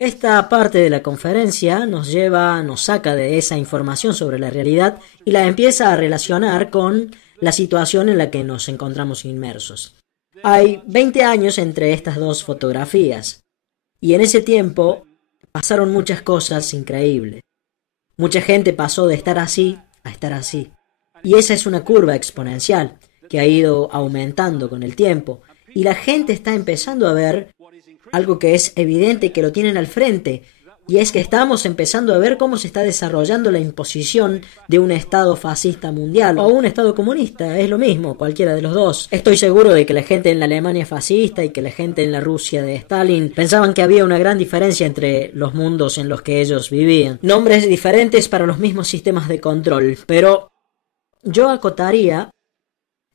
Esta parte de la conferencia nos saca de esa información sobre la realidad y la empieza a relacionar con la situación en la que nos encontramos inmersos. Hay 20 años entre estas dos fotografías y en ese tiempo pasaron muchas cosas increíbles. Mucha gente pasó de estar así a estar así. Y esa es una curva exponencial que ha ido aumentando con el tiempo. Y la gente está empezando a ver algo que es evidente y que lo tienen al frente. Y es que estamos empezando a ver cómo se está desarrollando la imposición de un Estado fascista mundial o un Estado comunista. Es lo mismo, cualquiera de los dos. Estoy seguro de que la gente en la Alemania fascista y que la gente en la Rusia de Stalin pensaban que había una gran diferencia entre los mundos en los que ellos vivían. Nombres diferentes para los mismos sistemas de control. Pero yo acotaría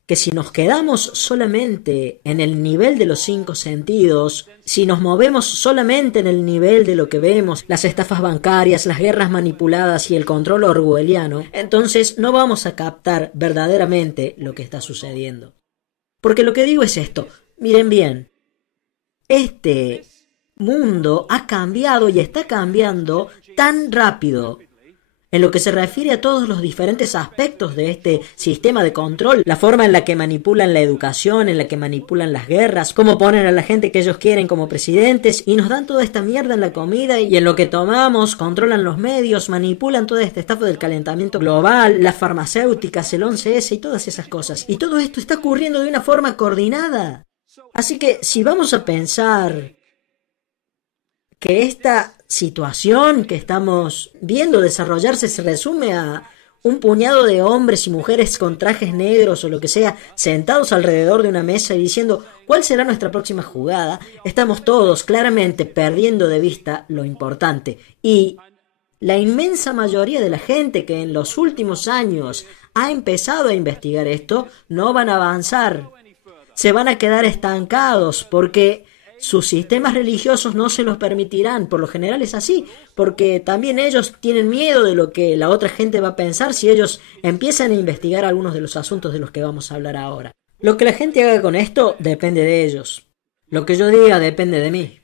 que si nos quedamos solamente en el nivel de los 5 sentidos, si nos movemos solamente en el nivel de lo que vemos, las estafas bancarias, las guerras manipuladas y el control orwelliano, entonces no vamos a captar verdaderamente lo que está sucediendo. Porque lo que digo es esto, miren bien, este mundo ha cambiado y está cambiando tan rápido en lo que se refiere a todos los diferentes aspectos de este sistema de control, la forma en la que manipulan la educación, en la que manipulan las guerras, cómo ponen a la gente que ellos quieren como presidentes y nos dan toda esta mierda en la comida y en lo que tomamos, controlan los medios, manipulan toda esta estafa del calentamiento global, las farmacéuticas, el 11S y todas esas cosas. Y todo esto está ocurriendo de una forma coordinada. Así que si vamos a pensar que esta situación que estamos viendo desarrollarse se resume a un puñado de hombres y mujeres con trajes negros o lo que sea, sentados alrededor de una mesa y diciendo ¿cuál será nuestra próxima jugada? Estamos todos claramente perdiendo de vista lo importante. Y la inmensa mayoría de la gente que en los últimos años ha empezado a investigar esto, no van a avanzar. Se van a quedar estancados porque sus sistemas religiosos no se los permitirán. Por lo general es así, porque también ellos tienen miedo de lo que la otra gente va a pensar si ellos empiezan a investigar algunos de los asuntos de los que vamos a hablar ahora. Lo que la gente haga con esto depende de ellos. Lo que yo diga depende de mí.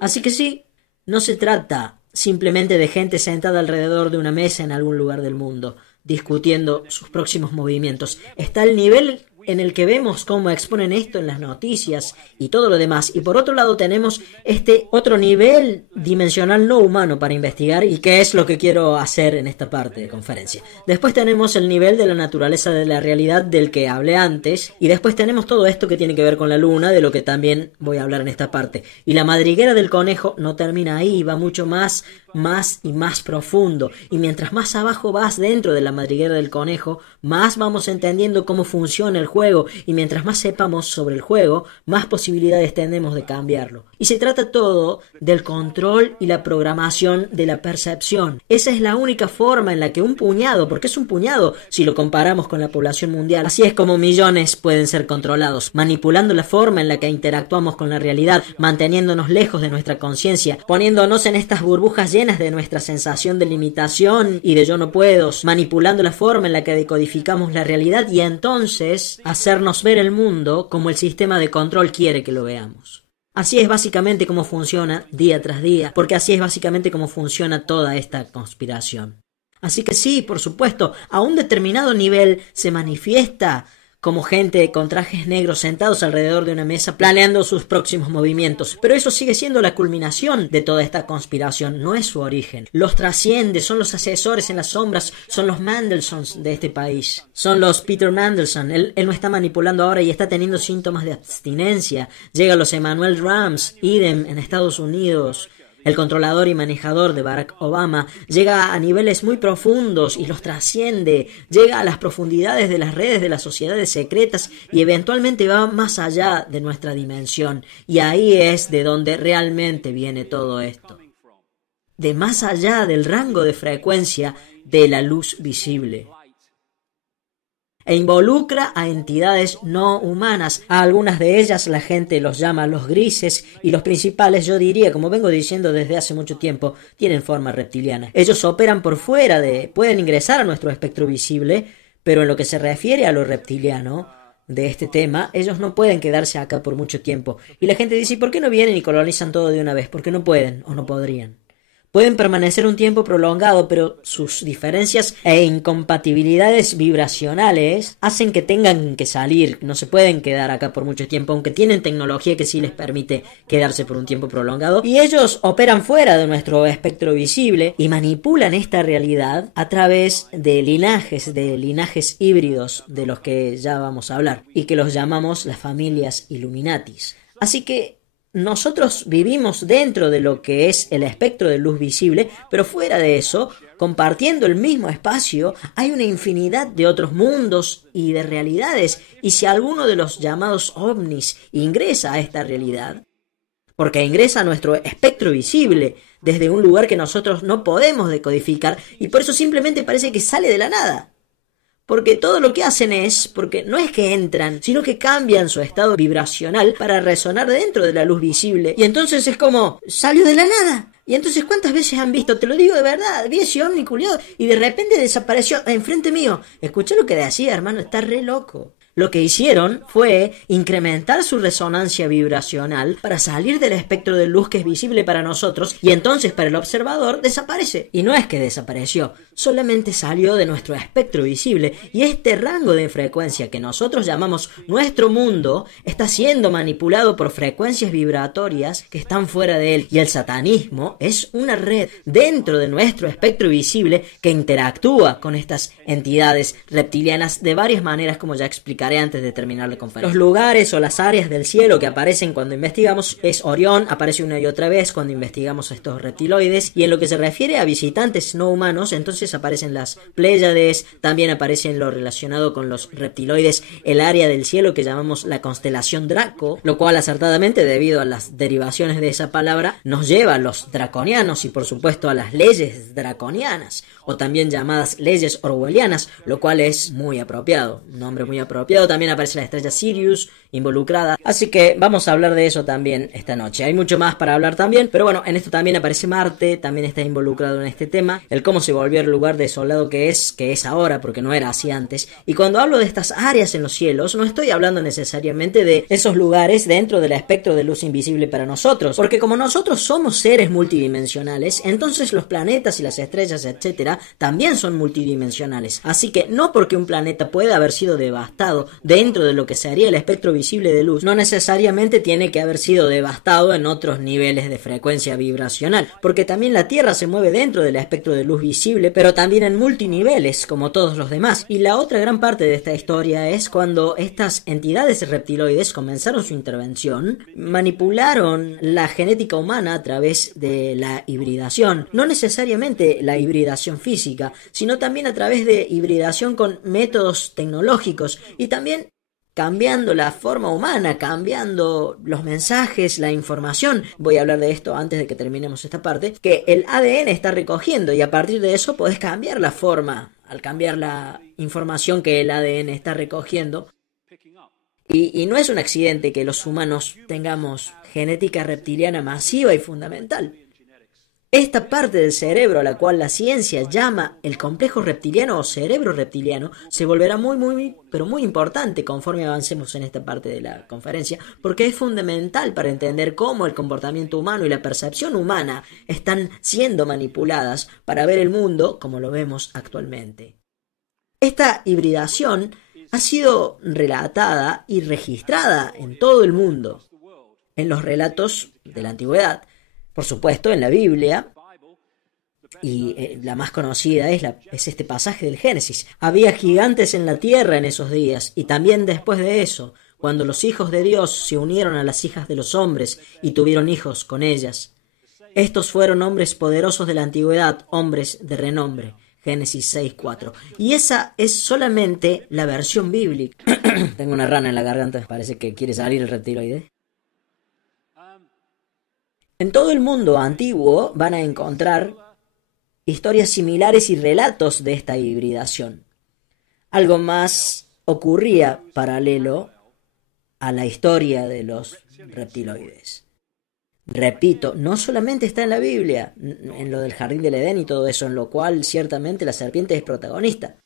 Así que sí, no se trata simplemente de gente sentada alrededor de una mesa en algún lugar del mundo, discutiendo sus próximos movimientos. Está el nivel en el que vemos cómo exponen esto en las noticias y todo lo demás. Y por otro lado tenemos este otro nivel dimensional no humano para investigar y que es lo que quiero hacer en esta parte de conferencia. Después tenemos el nivel de la naturaleza de la realidad del que hablé antes y después tenemos todo esto que tiene que ver con la luna, de lo que también voy a hablar en esta parte. Y la madriguera del conejo no termina ahí, va mucho más y más profundo. Y mientras más abajo vas dentro de la madriguera del conejo, más vamos entendiendo cómo funciona el juego, y mientras más sepamos sobre el juego, más posibilidades tenemos de cambiarlo. Y se trata todo del control y la programación de la percepción. Esa es la única forma en la que un puñado, porque es un puñado si lo comparamos con la población mundial, así es como millones pueden ser controlados, manipulando la forma en la que interactuamos con la realidad, manteniéndonos lejos de nuestra conciencia, poniéndonos en estas burbujas llenas de nuestra sensación de limitación y de yo no puedo, manipulando la forma en la que decodificamos la realidad y entonces hacernos ver el mundo como el sistema de control quiere que lo veamos. Así es básicamente como funciona día tras día, porque así es básicamente como funciona toda esta conspiración. Así que sí, por supuesto, a un determinado nivel se manifiesta como gente con trajes negros sentados alrededor de una mesa planeando sus próximos movimientos. Pero eso sigue siendo la culminación de toda esta conspiración, no es su origen. Los trasciende, son los asesores en las sombras, son los Mandelsons de este país. Son los Peter Mandelson. Él no está manipulando ahora y está teniendo síntomas de abstinencia. Llega a los Emanuel Rams, idem en Estados Unidos. El controlador y manejador de Barack Obama llega a niveles muy profundos y los trasciende, llega a las profundidades de las redes de las sociedades secretas y eventualmente va más allá de nuestra dimensión. Y ahí es de donde realmente viene todo esto. De más allá del rango de frecuencia de la luz visible. E involucra a entidades no humanas. A algunas de ellas la gente los llama los grises y los principales, yo diría, como vengo diciendo desde hace mucho tiempo, tienen forma reptiliana. Ellos operan por fuera pueden ingresar a nuestro espectro visible, pero en lo que se refiere a lo reptiliano, de este tema, ellos no pueden quedarse acá por mucho tiempo. Y la gente dice, ¿y por qué no vienen y colonizan todo de una vez? Porque no pueden o no podrían. Pueden permanecer un tiempo prolongado, pero sus diferencias e incompatibilidades vibracionales hacen que tengan que salir. No se pueden quedar acá por mucho tiempo, aunque tienen tecnología que sí les permite quedarse por un tiempo prolongado. Y ellos operan fuera de nuestro espectro visible y manipulan esta realidad a través de linajes híbridos de los que ya vamos a hablar, y que los llamamos las familias Illuminatis. Así que nosotros vivimos dentro de lo que es el espectro de luz visible, pero fuera de eso, compartiendo el mismo espacio, hay una infinidad de otros mundos y de realidades. Y si alguno de los llamados ovnis ingresa a esta realidad, porque ingresa a nuestro espectro visible desde un lugar que nosotros no podemos decodificar, y por eso simplemente parece que sale de la nada. Porque todo lo que hacen porque no es que entran, sino que cambian su estado vibracional para resonar dentro de la luz visible. Y entonces es como, salió de la nada. Y entonces, ¿cuántas veces han visto? Te lo digo de verdad, vi ese ovni culiado y de repente desapareció enfrente mío. Escuché lo que decía, hermano, está re loco. Lo que hicieron fue incrementar su resonancia vibracional para salir del espectro de luz que es visible para nosotros, y entonces para el observador desaparece. Y no es que desapareció, solamente salió de nuestro espectro visible, y este rango de frecuencia que nosotros llamamos nuestro mundo está siendo manipulado por frecuencias vibratorias que están fuera de él. Y el satanismo es una red dentro de nuestro espectro visible que interactúa con estas entidades reptilianas de varias maneras, como ya explicaré antes de terminar la conferencia. Los lugares o las áreas del cielo que aparecen cuando investigamos es Orión, aparece una y otra vez cuando investigamos estos reptiloides, y en lo que se refiere a visitantes no humanos, entonces aparecen las Pléyades, también aparece en lo relacionado con los reptiloides el área del cielo que llamamos la constelación Draco, lo cual acertadamente, debido a las derivaciones de esa palabra, nos lleva a los draconianos y por supuesto a las leyes draconianas, o también llamadas leyes orwellianas, lo cual es muy apropiado, un nombre muy apropiado. También aparece la estrella Sirius involucrada, así que vamos a hablar de eso también esta noche. Hay mucho más para hablar también, pero bueno, en esto también aparece Marte, también está involucrado en este tema, el cómo se volvió el lugar desolado que es ahora, porque no era así antes. Y cuando hablo de estas áreas en los cielos, no estoy hablando necesariamente de esos lugares dentro del espectro de luz invisible para nosotros, porque como nosotros somos seres multidimensionales, entonces los planetas y las estrellas, etcétera, también son multidimensionales. Así que no porque un planeta pueda haber sido devastado dentro de lo que sería el espectro visible de luz, no necesariamente tiene que haber sido devastado en otros niveles de frecuencia vibracional, porque también la Tierra se mueve dentro del espectro de luz visible, pero también en multiniveles, como todos los demás. Y la otra gran parte de esta historia es cuando estas entidades reptiloides comenzaron su intervención, manipularon la genética humana a través de la hibridación, no necesariamente la hibridación física, sino también a través de hibridación con métodos tecnológicos, y también cambiando la forma humana, cambiando los mensajes, la información. Voy a hablar de esto antes de que terminemos esta parte, que el ADN está recogiendo, y a partir de eso podés cambiar la forma, al cambiar la información que el ADN está recogiendo. Y no es un accidente que los humanos tengamos genética reptiliana masiva y fundamental. Esta parte del cerebro, a la cual la ciencia llama el complejo reptiliano o cerebro reptiliano, se volverá pero muy importante conforme avancemos en esta parte de la conferencia, porque es fundamental para entender cómo el comportamiento humano y la percepción humana están siendo manipuladas para ver el mundo como lo vemos actualmente. Esta hibridación ha sido relatada y registrada en todo el mundo, en los relatos de la antigüedad. Por supuesto, en la Biblia, y la más conocida es este pasaje del Génesis. Había gigantes en la tierra en esos días, y también después de eso, cuando los hijos de Dios se unieron a las hijas de los hombres y tuvieron hijos con ellas. Estos fueron hombres poderosos de la antigüedad, hombres de renombre. Génesis 6:4. Y esa es solamente la versión bíblica. Tengo una rana en la garganta, parece que quiere salir el reptiloide. En todo el mundo antiguo van a encontrar historias similares y relatos de esta hibridación. Algo más ocurría paralelo a la historia de los reptiloides. Repito, no solamente está en la Biblia, en lo del jardín del Edén y todo eso, en lo cual ciertamente la serpiente es protagonista.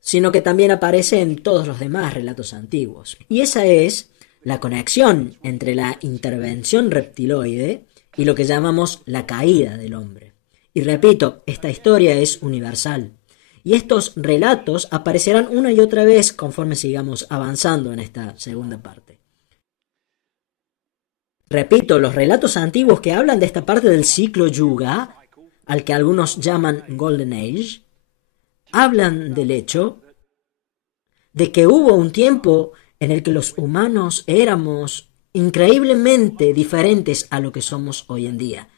sino que también aparece en todos los demás relatos antiguos. Y esa es la conexión entre la intervención reptiloide y lo que llamamos la caída del hombre. Y repito, esta historia es universal. Y estos relatos aparecerán una y otra vez conforme sigamos avanzando en esta segunda parte. Repito, los relatos antiguos que hablan de esta parte del ciclo Yuga, al que algunos llaman Golden Age, hablan del hecho de que hubo un tiempo en el que los humanos éramos increíblemente diferentes a lo que somos hoy en día.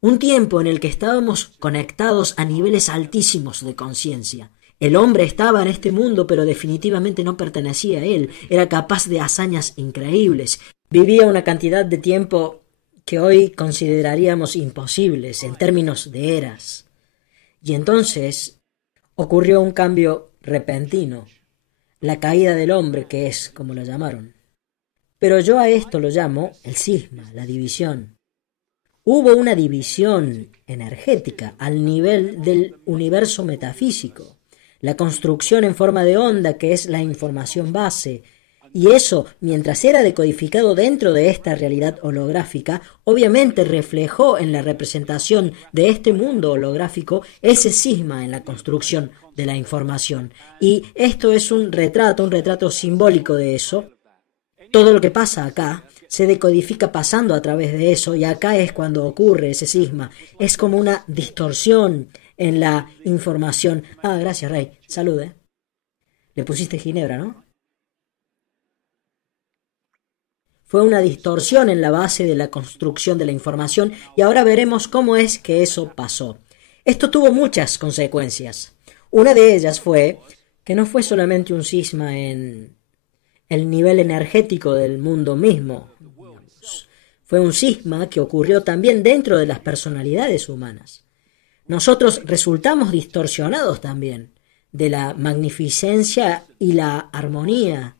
Un tiempo en el que estábamos conectados a niveles altísimos de conciencia. El hombre estaba en este mundo, pero definitivamente no pertenecía a él. Era capaz de hazañas increíbles. Vivía una cantidad de tiempo que hoy consideraríamos imposibles en términos de eras. Y entonces ocurrió un cambio repentino. La caída del hombre, que es como lo llamaron. Pero yo a esto lo llamo el cisma, la división. Hubo una división energética al nivel del universo metafísico, la construcción en forma de onda que es la información base, y eso, mientras era decodificado dentro de esta realidad holográfica, obviamente reflejó en la representación de este mundo holográfico ese cisma en la construcción de la información. Y esto es un retrato simbólico de eso. Todo lo que pasa acá se decodifica pasando a través de eso, y acá es cuando ocurre ese cisma. Es como una distorsión en la información. Ah, gracias, Rey. Salud, Le pusiste ginebra, ¿no? Fue una distorsión en la base de la construcción de la información, y ahora veremos cómo es que eso pasó. Esto tuvo muchas consecuencias. Una de ellas fue que no fue solamente un cisma en el nivel energético del mundo mismo. Fue un cisma que ocurrió también dentro de las personalidades humanas. Nosotros resultamos distorsionados también de la magnificencia y la armonía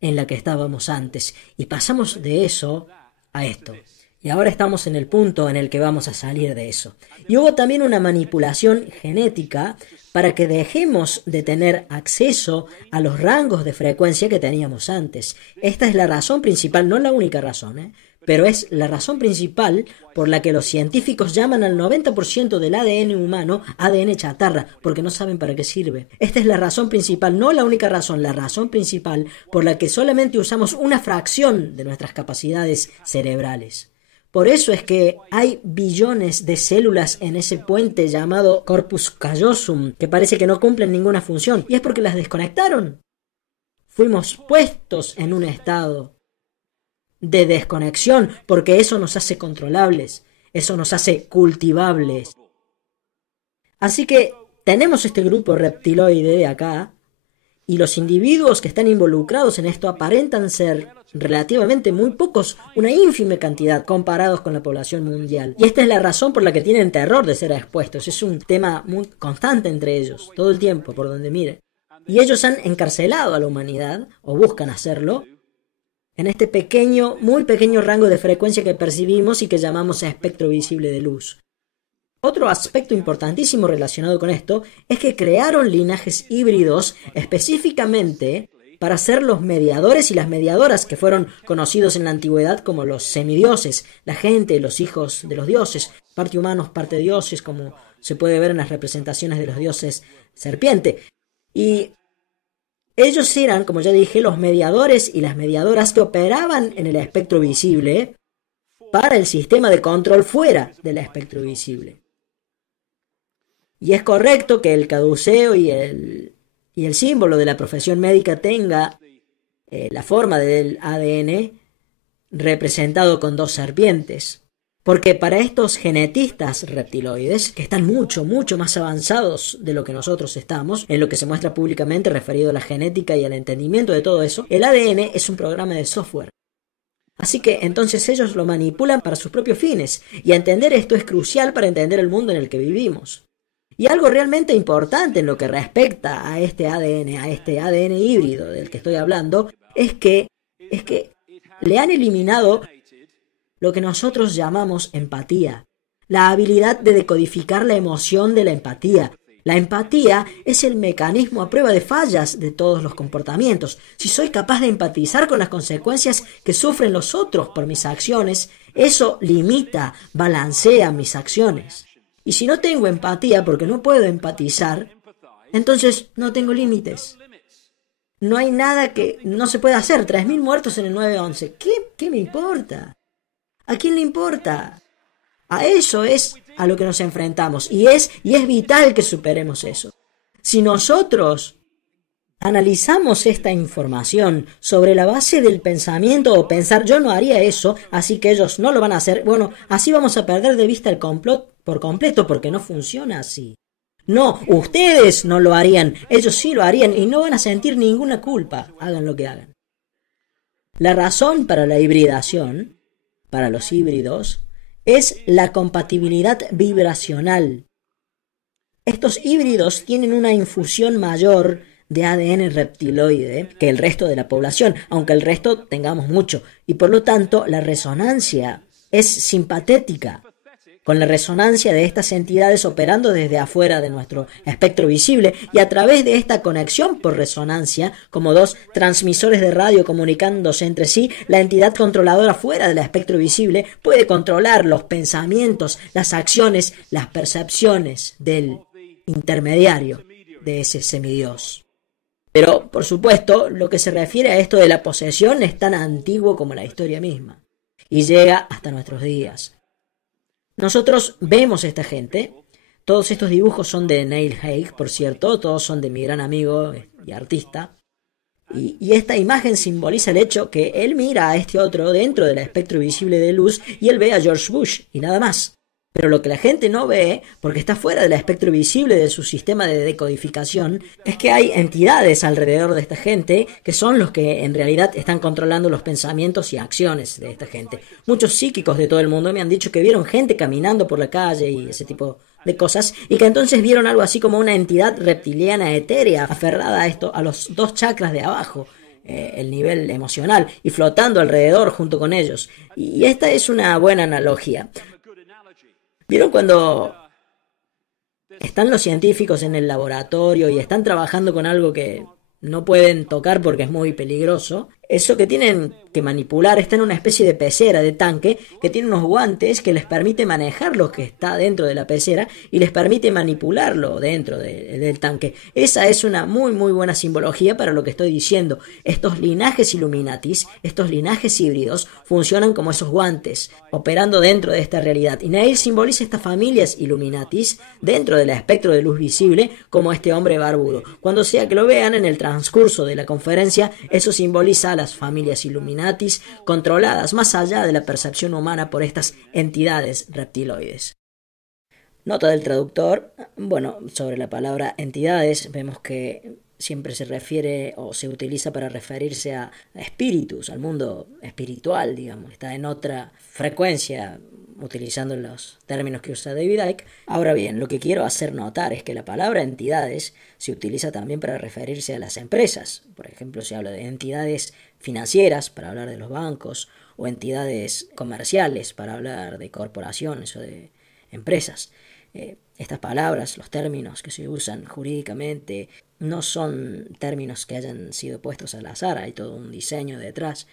en la que estábamos antes, y pasamos de eso a esto. Y ahora estamos en el punto en el que vamos a salir de eso. Y hubo también una manipulación genética para que dejemos de tener acceso a los rangos de frecuencia que teníamos antes. Esta es la razón principal, no la única razón, pero es la razón principal por la que los científicos llaman al 90% del ADN humano ADN chatarra, porque no saben para qué sirve. Esta es la razón principal, no la única razón, la razón principal por la que solamente usamos una fracción de nuestras capacidades cerebrales. Por eso es que hay billones de células en ese puente llamado corpus callosum, que parece que no cumplen ninguna función, y es porque las desconectaron. Fuimos puestos en un estado de desconexión, porque eso nos hace controlables, eso nos hace cultivables. Así que tenemos este grupo reptiloide de acá, y los individuos que están involucrados en esto aparentan ser relativamente muy pocos, una ínfime cantidad comparados con la población mundial. Y esta es la razón por la que tienen terror de ser expuestos. Es un tema muy constante entre ellos, todo el tiempo, por donde mire. Y ellos han encarcelado a la humanidad, o buscan hacerlo, en este pequeño, muy pequeño rango de frecuencia que percibimos y que llamamos espectro visible de luz. Otro aspecto importantísimo relacionado con esto es que crearon linajes híbridos específicamente para ser los mediadores y las mediadoras que fueron conocidos en la antigüedad como los semidioses, la gente, los hijos de los dioses, parte humanos, parte dioses, como se puede ver en las representaciones de los dioses serpiente. Y ellos eran, como ya dije, los mediadores y las mediadoras que operaban en el espectro visible para el sistema de control fuera del espectro visible. Y es correcto que el caduceo y el símbolo de la profesión médica tenga la forma del ADN representado con dos serpientes. Porque para estos genetistas reptiloides, que están mucho más avanzados de lo que nosotros estamos, en lo que se muestra públicamente referido a la genética y al entendimiento de todo eso, el ADN es un programa de software. Así que entonces ellos lo manipulan para sus propios fines, y entender esto es crucial para entender el mundo en el que vivimos. Y algo realmente importante en lo que respecta a este ADN híbrido del que estoy hablando, es que le han eliminado lo que nosotros llamamos empatía. la habilidad de decodificar la emoción de la empatía. La empatía es el mecanismo a prueba de fallas de todos los comportamientos. Si soy capaz de empatizar con las consecuencias que sufren los otros por mis acciones, eso limita, balancea mis acciones. Y si no tengo empatía porque no puedo empatizar, entonces no tengo límites. No hay nada que no se pueda hacer. 3.000 muertos en el 9/11. ¿Qué me importa? ¿A quién le importa? A eso es a lo que nos enfrentamos. Y es vital que superemos eso. Si nosotros analizamos esta información sobre la base del pensamiento o pensar yo no haría eso, así que ellos no lo van a hacer, bueno, así vamos a perder de vista el complot por completo porque no funciona así. No, ustedes no lo harían, ellos sí lo harían y no van a sentir ninguna culpa, hagan lo que hagan. La razón para la hibridación, para los híbridos, es la compatibilidad vibracional. Estos híbridos tienen una infusión mayor de ADN reptiloide que el resto de la población, aunque el resto tengamos mucho, y por lo tanto la resonancia es simpatética. Con la resonancia de estas entidades operando desde afuera de nuestro espectro visible y a través de esta conexión por resonancia, como dos transmisores de radio comunicándose entre sí, la entidad controladora fuera del espectro visible puede controlar los pensamientos, las acciones, las percepciones del intermediario, de ese semidios. Pero, por supuesto, lo que se refiere a esto de la posesión es tan antiguo como la historia misma y llega hasta nuestros días. Nosotros vemos a esta gente, todos estos dibujos son de Neil Haig, por cierto, todos son de mi gran amigo y artista, y esta imagen simboliza el hecho que él mira a este otro dentro del espectro visible de luz y él ve a George Bush y nada más. Pero lo que la gente no ve, porque está fuera del espectro visible de su sistema de decodificación, es que hay entidades alrededor de esta gente que son los que en realidad están controlando los pensamientos y acciones de esta gente. Muchos psíquicos de todo el mundo me han dicho que vieron gente caminando por la calle y ese tipo de cosas, y que entonces vieron algo así como una entidad reptiliana etérea aferrada a esto, a los dos chakras de abajo, el nivel emocional, y flotando alrededor junto con ellos. Y esta es una buena analogía. ¿Vieron cuando están los científicos en el laboratorio y están trabajando con algo que no pueden tocar porque es muy peligroso? Eso que tienen que manipular está en una especie de pecera, de tanque, que tiene unos guantes que les permite manejar lo que está dentro de la pecera y les permite manipularlo dentro del tanque. Esa es una muy muy buena simbología para lo que estoy diciendo. Estos linajes Illuminatis, estos linajes híbridos, funcionan como esos guantes, operando dentro de esta realidad. Y Neil simboliza estas familias Illuminatis dentro del espectro de luz visible como este hombre barbudo. Cuando sea que lo vean en el transcurso de la conferencia, eso simboliza a las familias Illuminatis controladas más allá de la percepción humana por estas entidades reptiloides. Nota del traductor. Bueno, sobre la palabra entidades vemos que siempre se refiere o se utiliza para referirse a espíritus, al mundo espiritual, digamos, está en otra frecuencia utilizando los términos que usa David Icke. Ahora bien, lo que quiero hacer notar es que la palabra entidades se utiliza también para referirse a las empresas. Por ejemplo, se habla de entidades financieras para hablar de los bancos o entidades comerciales para hablar de corporaciones o de empresas. Estas palabras, los términos que se usan jurídicamente, no son términos que hayan sido puestos al azar, hay todo un diseño detrás.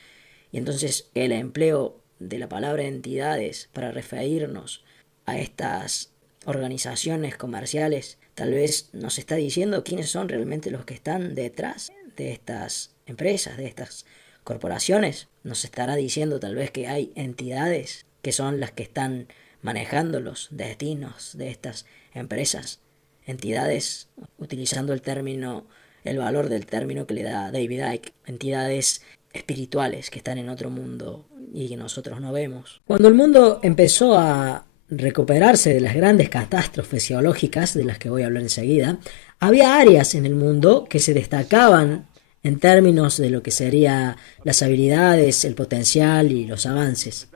Y entonces el empleo de la palabra entidades para referirnos a estas organizaciones comerciales tal vez nos está diciendo quiénes son realmente los que están detrás de estas empresas, de estas corporaciones. Nos estará diciendo tal vez que hay entidades que son las que están manejando los destinos de estas empresas, entidades, utilizando el valor del término que le da David Icke, entidades espirituales que están en otro mundo y que nosotros no vemos. Cuando el mundo empezó a recuperarse de las grandes catástrofes geológicas, de las que voy a hablar enseguida, había áreas en el mundo que se destacaban en términos de lo que serían las habilidades, el potencial y los avances.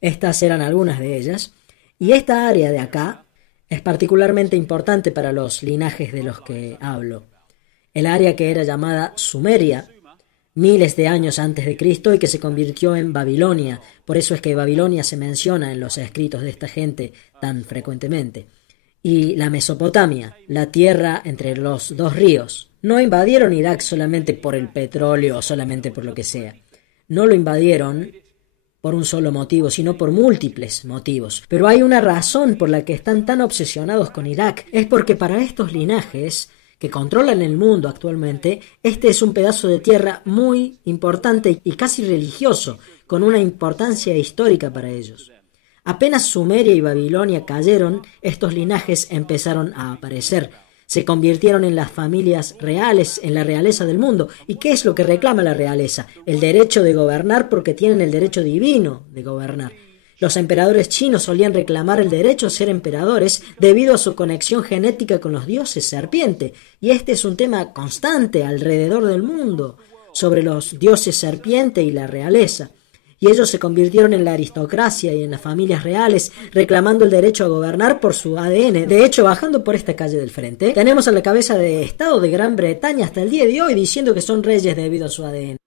Estas eran algunas de ellas, y esta área de acá es particularmente importante para los linajes de los que hablo. El área que era llamada Sumeria miles de años antes de Cristo y que se convirtió en Babilonia. Por eso es que Babilonia se menciona en los escritos de esta gente tan frecuentemente. Y la Mesopotamia, la tierra entre los dos ríos. No invadieron Irak solamente por el petróleo o solamente por lo que sea. No lo invadieron por un solo motivo, sino por múltiples motivos. Pero hay una razón por la que están tan obsesionados con Irak. Es porque para estos linajes que controlan el mundo actualmente, este es un pedazo de tierra muy importante y casi religioso, con una importancia histórica para ellos. Apenas Sumeria y Babilonia cayeron, estos linajes empezaron a aparecer. Se convirtieron en las familias reales, en la realeza del mundo. ¿Y qué es lo que reclama la realeza? El derecho de gobernar porque tienen el derecho divino de gobernar. Los emperadores chinos solían reclamar el derecho a ser emperadores debido a su conexión genética con los dioses serpiente. Y este es un tema constante alrededor del mundo, sobre los dioses serpiente y la realeza. Y ellos se convirtieron en la aristocracia y en las familias reales, reclamando el derecho a gobernar por su ADN. De hecho, bajando por esta calle del frente, tenemos a la cabeza de Estado de Gran Bretaña hasta el día de hoy diciendo que son reyes debido a su ADN.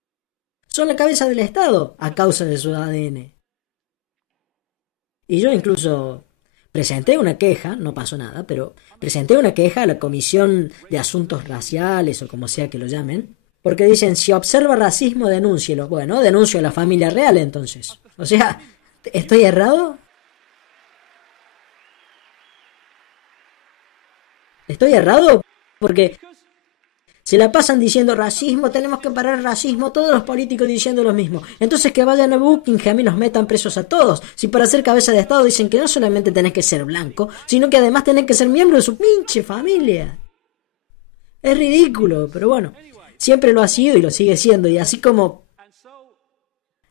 Son la cabeza del Estado a causa de su ADN. Y yo incluso presenté una queja, no pasó nada, pero presenté una queja a la Comisión de Asuntos Raciales o como sea que lo llamen, porque dicen, si observa racismo, denúncielo. Bueno, denuncio a la familia real entonces. O sea, ¿estoy errado? ¿Estoy errado? Porque se la pasan diciendo racismo, tenemos que parar el racismo, todos los políticos diciendo lo mismo. Entonces que vayan a Buckingham y los metan presos a todos. Si para ser cabeza de Estado dicen que no solamente tenés que ser blanco, sino que además tenés que ser miembro de su pinche familia. Es ridículo, pero bueno. Siempre lo ha sido y lo sigue siendo, y así como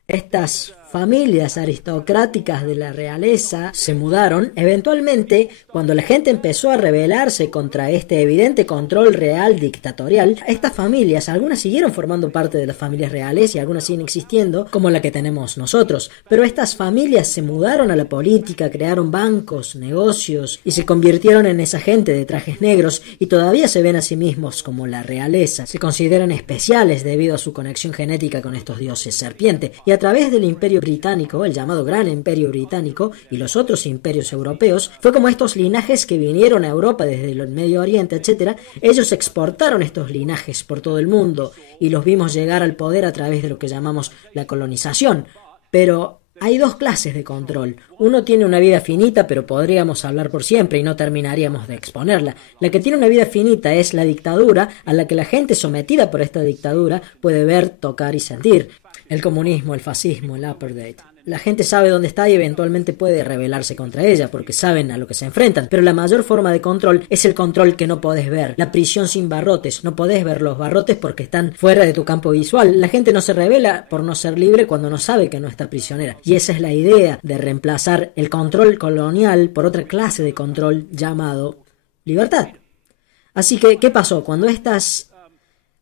estas familias aristocráticas de la realeza se mudaron, eventualmente, cuando la gente empezó a rebelarse contra este evidente control real dictatorial, estas familias, algunas siguieron formando parte de las familias reales y algunas siguen existiendo, como la que tenemos nosotros, pero estas familias se mudaron a la política, crearon bancos, negocios y se convirtieron en esa gente de trajes negros y todavía se ven a sí mismos como la realeza. Se consideran especiales debido a su conexión genética con estos dioses serpiente y a través del imperio británico, el llamado Gran Imperio Británico y los otros imperios europeos, fue como estos linajes que vinieron a Europa desde el Medio Oriente, etc., ellos exportaron estos linajes por todo el mundo y los vimos llegar al poder a través de lo que llamamos la colonización. Pero hay dos clases de control. Uno tiene una vida finita, pero podríamos hablar por siempre y no terminaríamos de exponerla. La que tiene una vida finita es la dictadura, a la que la gente sometida por esta dictadura puede ver, tocar y sentir. El comunismo, el fascismo, el apartheid. La gente sabe dónde está y eventualmente puede rebelarse contra ella porque saben a lo que se enfrentan. Pero la mayor forma de control es el control que no podés ver. La prisión sin barrotes. No podés ver los barrotes porque están fuera de tu campo visual. La gente no se rebela por no ser libre cuando no sabe que no está prisionera. Y esa es la idea de reemplazar el control colonial por otra clase de control llamado libertad. Así que, ¿qué pasó? Cuando estas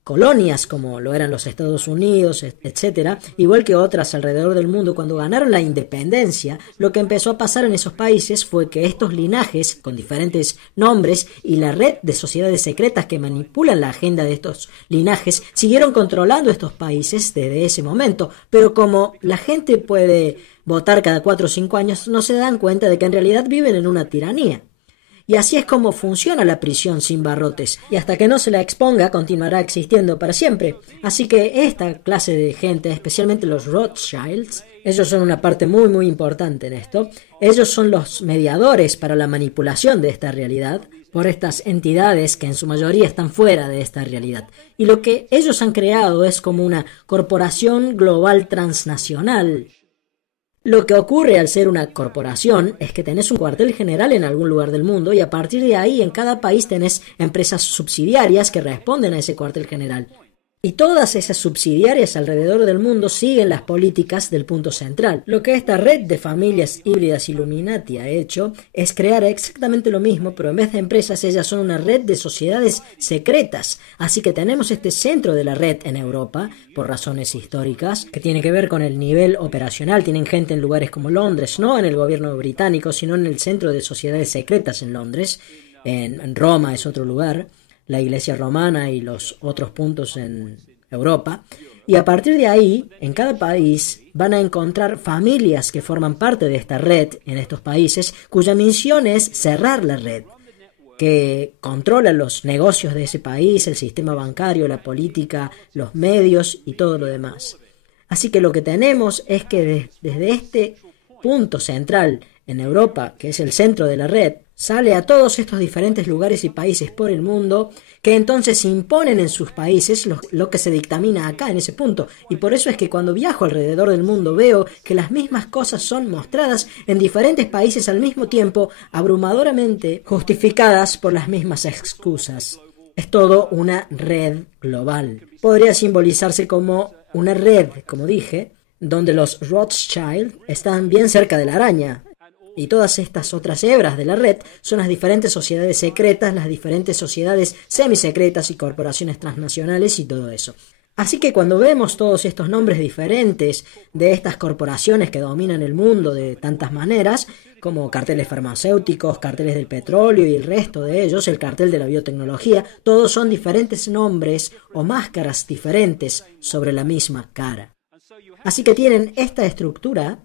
colonias como lo eran los Estados Unidos, etcétera, igual que otras alrededor del mundo, cuando ganaron la independencia, lo que empezó a pasar en esos países fue que estos linajes con diferentes nombres y la red de sociedades secretas que manipulan la agenda de estos linajes siguieron controlando estos países desde ese momento, pero como la gente puede votar cada 4 o 5 años, no se dan cuenta de que en realidad viven en una tiranía. Y así es como funciona la prisión sin barrotes, y hasta que no se la exponga continuará existiendo para siempre. Así que esta clase de gente, especialmente los Rothschilds, ellos son una parte muy importante en esto. Ellos son los mediadores para la manipulación de esta realidad por estas entidades que en su mayoría están fuera de esta realidad. Y lo que ellos han creado es como una corporación global transnacional. Lo que ocurre al ser una corporación es que tenés un cuartel general en algún lugar del mundo y a partir de ahí en cada país tenés empresas subsidiarias que responden a ese cuartel general. Y todas esas subsidiarias alrededor del mundo siguen las políticas del punto central. Lo que esta red de familias híbridas Illuminati ha hecho es crear exactamente lo mismo, pero en vez de empresas ellas son una red de sociedades secretas. Así que tenemos este centro de la red en Europa, por razones históricas, que tiene que ver con el nivel operacional. Tienen gente en lugares como Londres, no en el gobierno británico, sino en el centro de sociedades secretas en Londres. En Roma es otro lugar. La iglesia romana y los otros puntos en Europa, Y a partir de ahí, en cada país van a encontrar familias que forman parte de esta red en estos países, cuya misión es cerrar la red, que controla los negocios de ese país, el sistema bancario, la política, los medios y todo lo demás. Así que lo que tenemos es que desde este punto central en Europa, que es el centro de la red, sale a todos estos diferentes lugares y países por el mundo, que entonces imponen en sus países lo que se dictamina acá en ese punto. Y por eso es que cuando viajo alrededor del mundo veo que las mismas cosas son mostradas en diferentes países al mismo tiempo, abrumadoramente justificadas por las mismas excusas. Es todo una red global. Podría simbolizarse como una red, como dije, donde los Rothschild están bien cerca de la araña. Y todas estas otras hebras de la red son las diferentes sociedades secretas, las diferentes sociedades semisecretas y corporaciones transnacionales y todo eso. Así que cuando vemos todos estos nombres diferentes de estas corporaciones que dominan el mundo de tantas maneras, como carteles farmacéuticos, carteles del petróleo y el resto de ellos, el cartel de la biotecnología, todos son diferentes nombres o máscaras diferentes sobre la misma cara. Así que tienen esta estructura.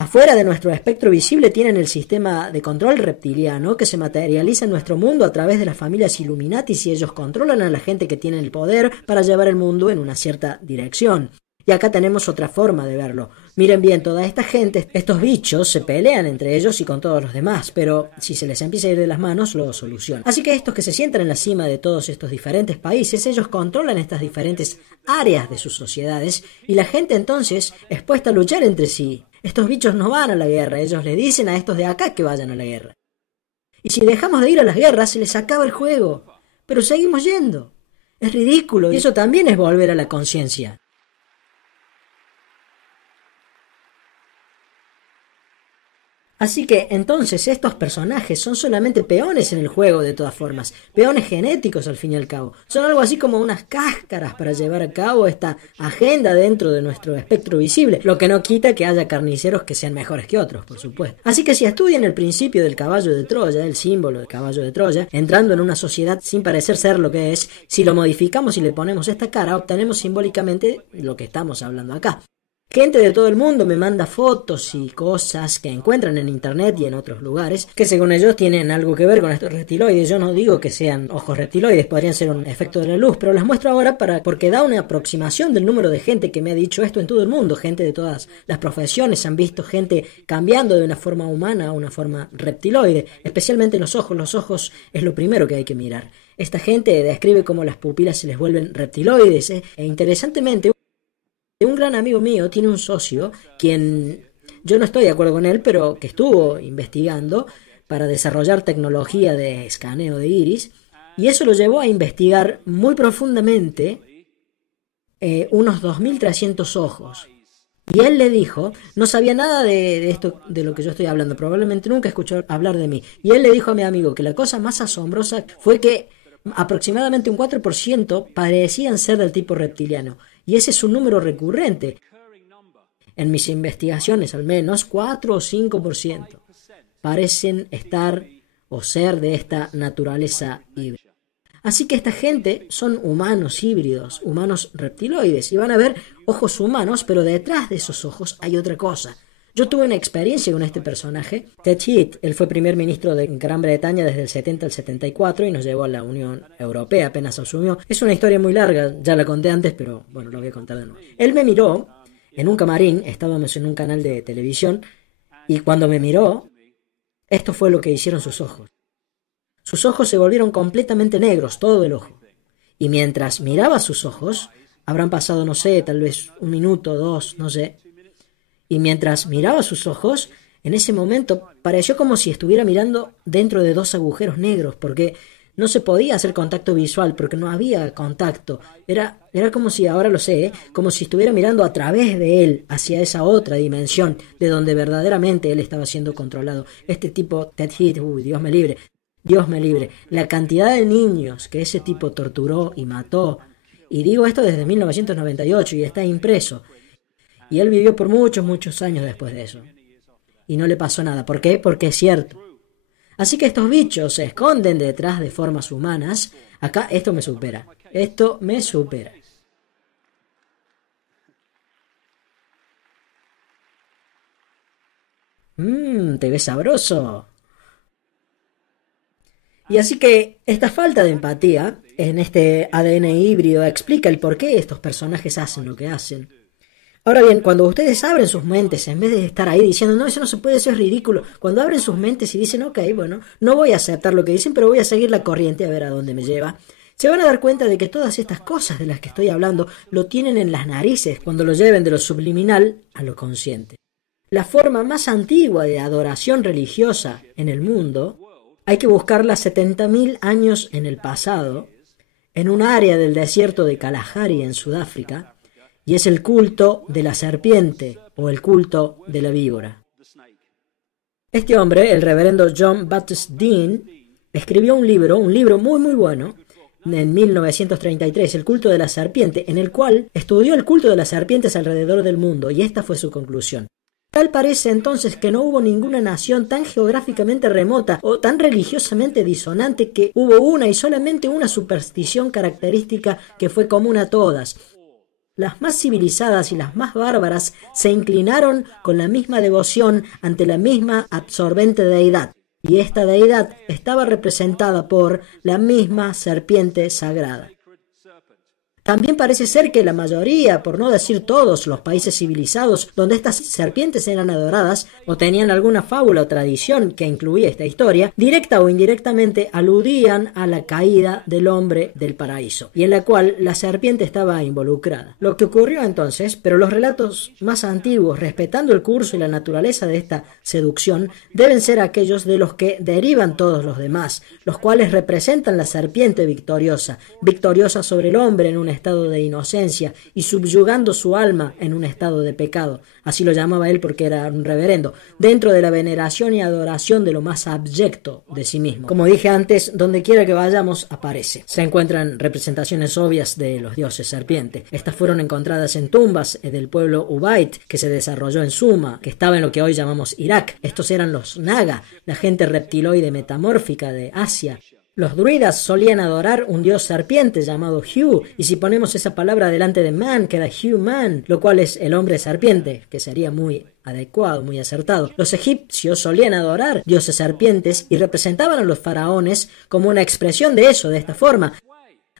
Afuera de nuestro espectro visible tienen el sistema de control reptiliano que se materializa en nuestro mundo a través de las familias Illuminatis y ellos controlan a la gente que tiene el poder para llevar el mundo en una cierta dirección. Y acá tenemos otra forma de verlo. Miren bien, toda esta gente, estos bichos se pelean entre ellos y con todos los demás, pero si se les empieza a ir de las manos, lo solucionan. Así que estos que se sientan en la cima de todos estos diferentes países, ellos controlan estas diferentes áreas de sus sociedades y la gente entonces es puesta a luchar entre sí. Estos bichos no van a la guerra, ellos le dicen a estos de acá que vayan a la guerra. Y si dejamos de ir a las guerras, se les acaba el juego. Pero seguimos yendo. Es ridículo y eso también es volver a la conciencia. Así que entonces estos personajes son solamente peones en el juego de todas formas, peones genéticos al fin y al cabo. Son algo así como unas cáscaras para llevar a cabo esta agenda dentro de nuestro espectro visible, lo que no quita que haya carniceros que sean mejores que otros, por supuesto. Así que si estudian el principio del caballo de Troya, el símbolo del caballo de Troya, entrando en una sociedad sin parecer ser lo que es, si lo modificamos y le ponemos esta cara, obtenemos simbólicamente lo que estamos hablando acá. Gente de todo el mundo me manda fotos y cosas que encuentran en internet y en otros lugares que según ellos tienen algo que ver con estos reptiloides. Yo no digo que sean ojos reptiloides, podrían ser un efecto de la luz, pero las muestro ahora porque da una aproximación del número de gente que me ha dicho esto en todo el mundo. Gente de todas las profesiones han visto gente cambiando de una forma humana a una forma reptiloide, especialmente los ojos. Los ojos es lo primero que hay que mirar. Esta gente describe cómo las pupilas se les vuelven reptiloides, e interesantemente un gran amigo mío tiene un socio, quien yo no estoy de acuerdo con él, pero que estuvo investigando para desarrollar tecnología de escaneo de iris, y eso lo llevó a investigar muy profundamente unos 2.300 ojos. Y él le dijo, no sabía nada de esto, de lo que yo estoy hablando, probablemente nunca escuchó hablar de mí, y él le dijo a mi amigo que la cosa más asombrosa fue que aproximadamente un 4% parecían ser del tipo reptiliano. Y ese es un número recurrente. En mis investigaciones, al menos 4 o 5% parecen estar o ser de esta naturaleza híbrida. Así que esta gente son humanos híbridos, humanos reptiloides, y van a ver ojos humanos, pero detrás de esos ojos hay otra cosa. Yo tuve una experiencia con este personaje, Ted Heath. Él fue primer ministro de Gran Bretaña desde el 70 al 74 y nos llevó a la Unión Europea apenas asumió. Es una historia muy larga, ya la conté antes, pero bueno, lo voy a contar de nuevo. Él me miró en un camarín, estábamos en un canal de televisión, y cuando me miró, esto fue lo que hicieron sus ojos. Sus ojos se volvieron completamente negros, todo el ojo. Y mientras miraba sus ojos, habrán pasado, no sé, tal vez 1 minuto, 2, no sé. Y mientras miraba sus ojos, en ese momento pareció como si estuviera mirando dentro de 2 agujeros negros, porque no se podía hacer contacto visual, porque no había contacto. Era como si, ahora lo sé, como si estuviera mirando a través de él, hacia esa otra dimensión, de donde verdaderamente él estaba siendo controlado. Este tipo, Ted Heath, Dios me libre, Dios me libre. La cantidad de niños que ese tipo torturó y mató, y digo esto desde 1998, y está impreso. Y él vivió por muchos, muchos años después de eso. Y no le pasó nada. ¿Por qué? Porque es cierto. Así que estos bichos se esconden detrás de formas humanas. Acá esto me supera. Esto me supera. Te ves sabroso. Y así que esta falta de empatía en este ADN híbrido explica el por qué estos personajes hacen lo que hacen. Ahora bien, cuando ustedes abren sus mentes, en vez de estar ahí diciendo, no, eso no se puede, eso es ridículo, cuando abren sus mentes y dicen, ok, bueno, no voy a aceptar lo que dicen, pero voy a seguir la corriente a ver a dónde me lleva, se van a dar cuenta de que todas estas cosas de las que estoy hablando lo tienen en las narices cuando lo lleven de lo subliminal a lo consciente. La forma más antigua de adoración religiosa en el mundo hay que buscarla 70.000 años en el pasado, en un área del desierto de Kalahari en Sudáfrica, y es el culto de la serpiente o el culto de la víbora. Este hombre, el reverendo John Baptist Dean, escribió un libro muy bueno, en 1933, El culto de la serpiente, en el cual estudió el culto de las serpientes alrededor del mundo, y esta fue su conclusión. Tal parece entonces que no hubo ninguna nación tan geográficamente remota o tan religiosamente disonante que hubo una y solamente una superstición característica que fue común a todas. Las más civilizadas y las más bárbaras se inclinaron con la misma devoción ante la misma absorbente deidad, y esta deidad estaba representada por la misma serpiente sagrada. También parece ser que la mayoría, por no decir todos, los países civilizados donde estas serpientes eran adoradas o tenían alguna fábula o tradición que incluía esta historia, directa o indirectamente aludían a la caída del hombre del paraíso, y en la cual la serpiente estaba involucrada. Lo que ocurrió entonces, pero los relatos más antiguos, respetando el curso y la naturaleza de esta seducción, deben ser aquellos de los que derivan todos los demás, los cuales representan la serpiente victoriosa sobre el hombre en un estado de inocencia y subyugando su alma en un estado de pecado. Así lo llamaba él porque era un reverendo, dentro de la veneración y adoración de lo más abyecto de sí mismo. Como dije antes, donde quiera que vayamos aparece. Se encuentran representaciones obvias de los dioses serpiente. Estas fueron encontradas en tumbas del pueblo Ubaid, que se desarrolló en Suma, que estaba en lo que hoy llamamos Irak. Estos eran los Naga, la gente reptiloide metamórfica de Asia. Los druidas solían adorar un dios serpiente llamado Hu, y si ponemos esa palabra delante de man, queda human, lo cual es el hombre serpiente, que sería muy adecuado, muy acertado. Los egipcios solían adorar dioses serpientes y representaban a los faraones como una expresión de eso, de esta forma.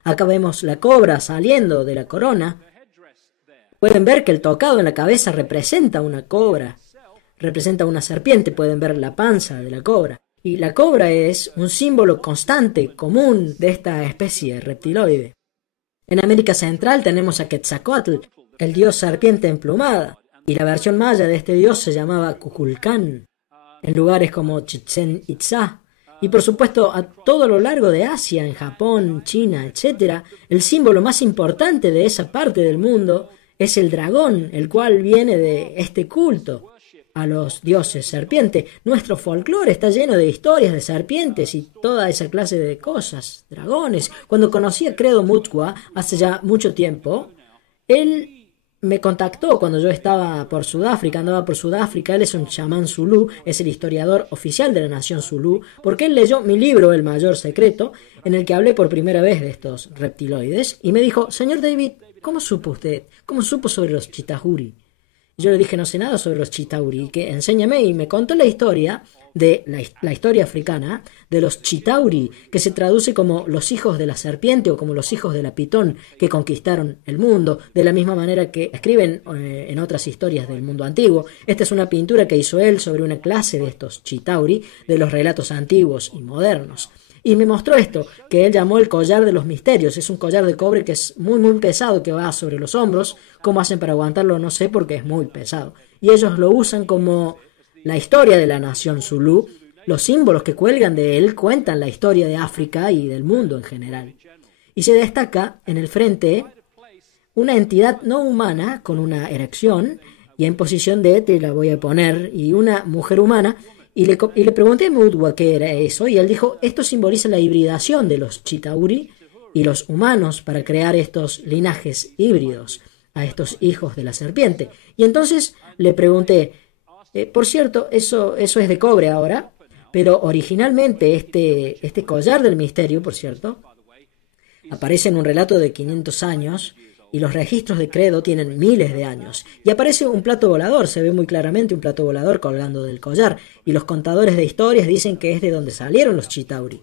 Acá vemos la cobra saliendo de la corona. Pueden ver que el tocado en la cabeza representa una cobra, representa una serpiente, pueden ver la panza de la cobra. Y la cobra es un símbolo constante, común de esta especie reptiloide. En América Central tenemos a Quetzalcóatl, el dios serpiente emplumada, y la versión maya de este dios se llamaba Kukulcán, en lugares como Chichén Itzá. Y por supuesto a todo lo largo de Asia, en Japón, China, etc., el símbolo más importante de esa parte del mundo es el dragón, el cual viene de este culto a los dioses serpiente. Nuestro folclore está lleno de historias de serpientes y toda esa clase de cosas, dragones. Cuando conocí a Credo Mutwa hace ya mucho tiempo, él me contactó cuando yo andaba por Sudáfrica. Él es un chamán zulú, es el historiador oficial de la nación zulú, porque él leyó mi libro El Mayor Secreto, en el que hablé por primera vez de estos reptiloides, y me dijo, señor David, ¿cómo supo usted? ¿Cómo supo sobre los chitahuri? Yo le dije, no sé nada sobre los chitauri, que enséñame, y me contó la historia de la historia africana de los chitauri, que se traduce como los hijos de la serpiente o como los hijos de la pitón que conquistaron el mundo, de la misma manera que escriben en otras historias del mundo antiguo. Esta es una pintura que hizo él sobre una clase de estos chitauri, de los relatos antiguos y modernos. Y me mostró esto, que él llamó el collar de los misterios. Es un collar de cobre que es muy pesado, que va sobre los hombros. ¿Cómo hacen para aguantarlo? No sé, porque es muy pesado. Y ellos lo usan como la historia de la nación zulú. Los símbolos que cuelgan de él cuentan la historia de África y del mundo en general. Y se destaca en el frente una entidad no humana con una erección, y en posición de, te la voy a poner, y una mujer humana. Y le pregunté a Mutwa qué era eso, y él dijo, esto simboliza la hibridación de los chitauri y los humanos para crear estos linajes híbridos, a estos hijos de la serpiente. Y entonces le pregunté, por cierto, eso es de cobre ahora, pero originalmente este collar del misterio, por cierto, aparece en un relato de 500 años, y los registros de credo tienen miles de años. Y aparece un plato volador, se ve muy claramente un plato volador colgando del collar, y los contadores de historias dicen que es de donde salieron los Chitauri.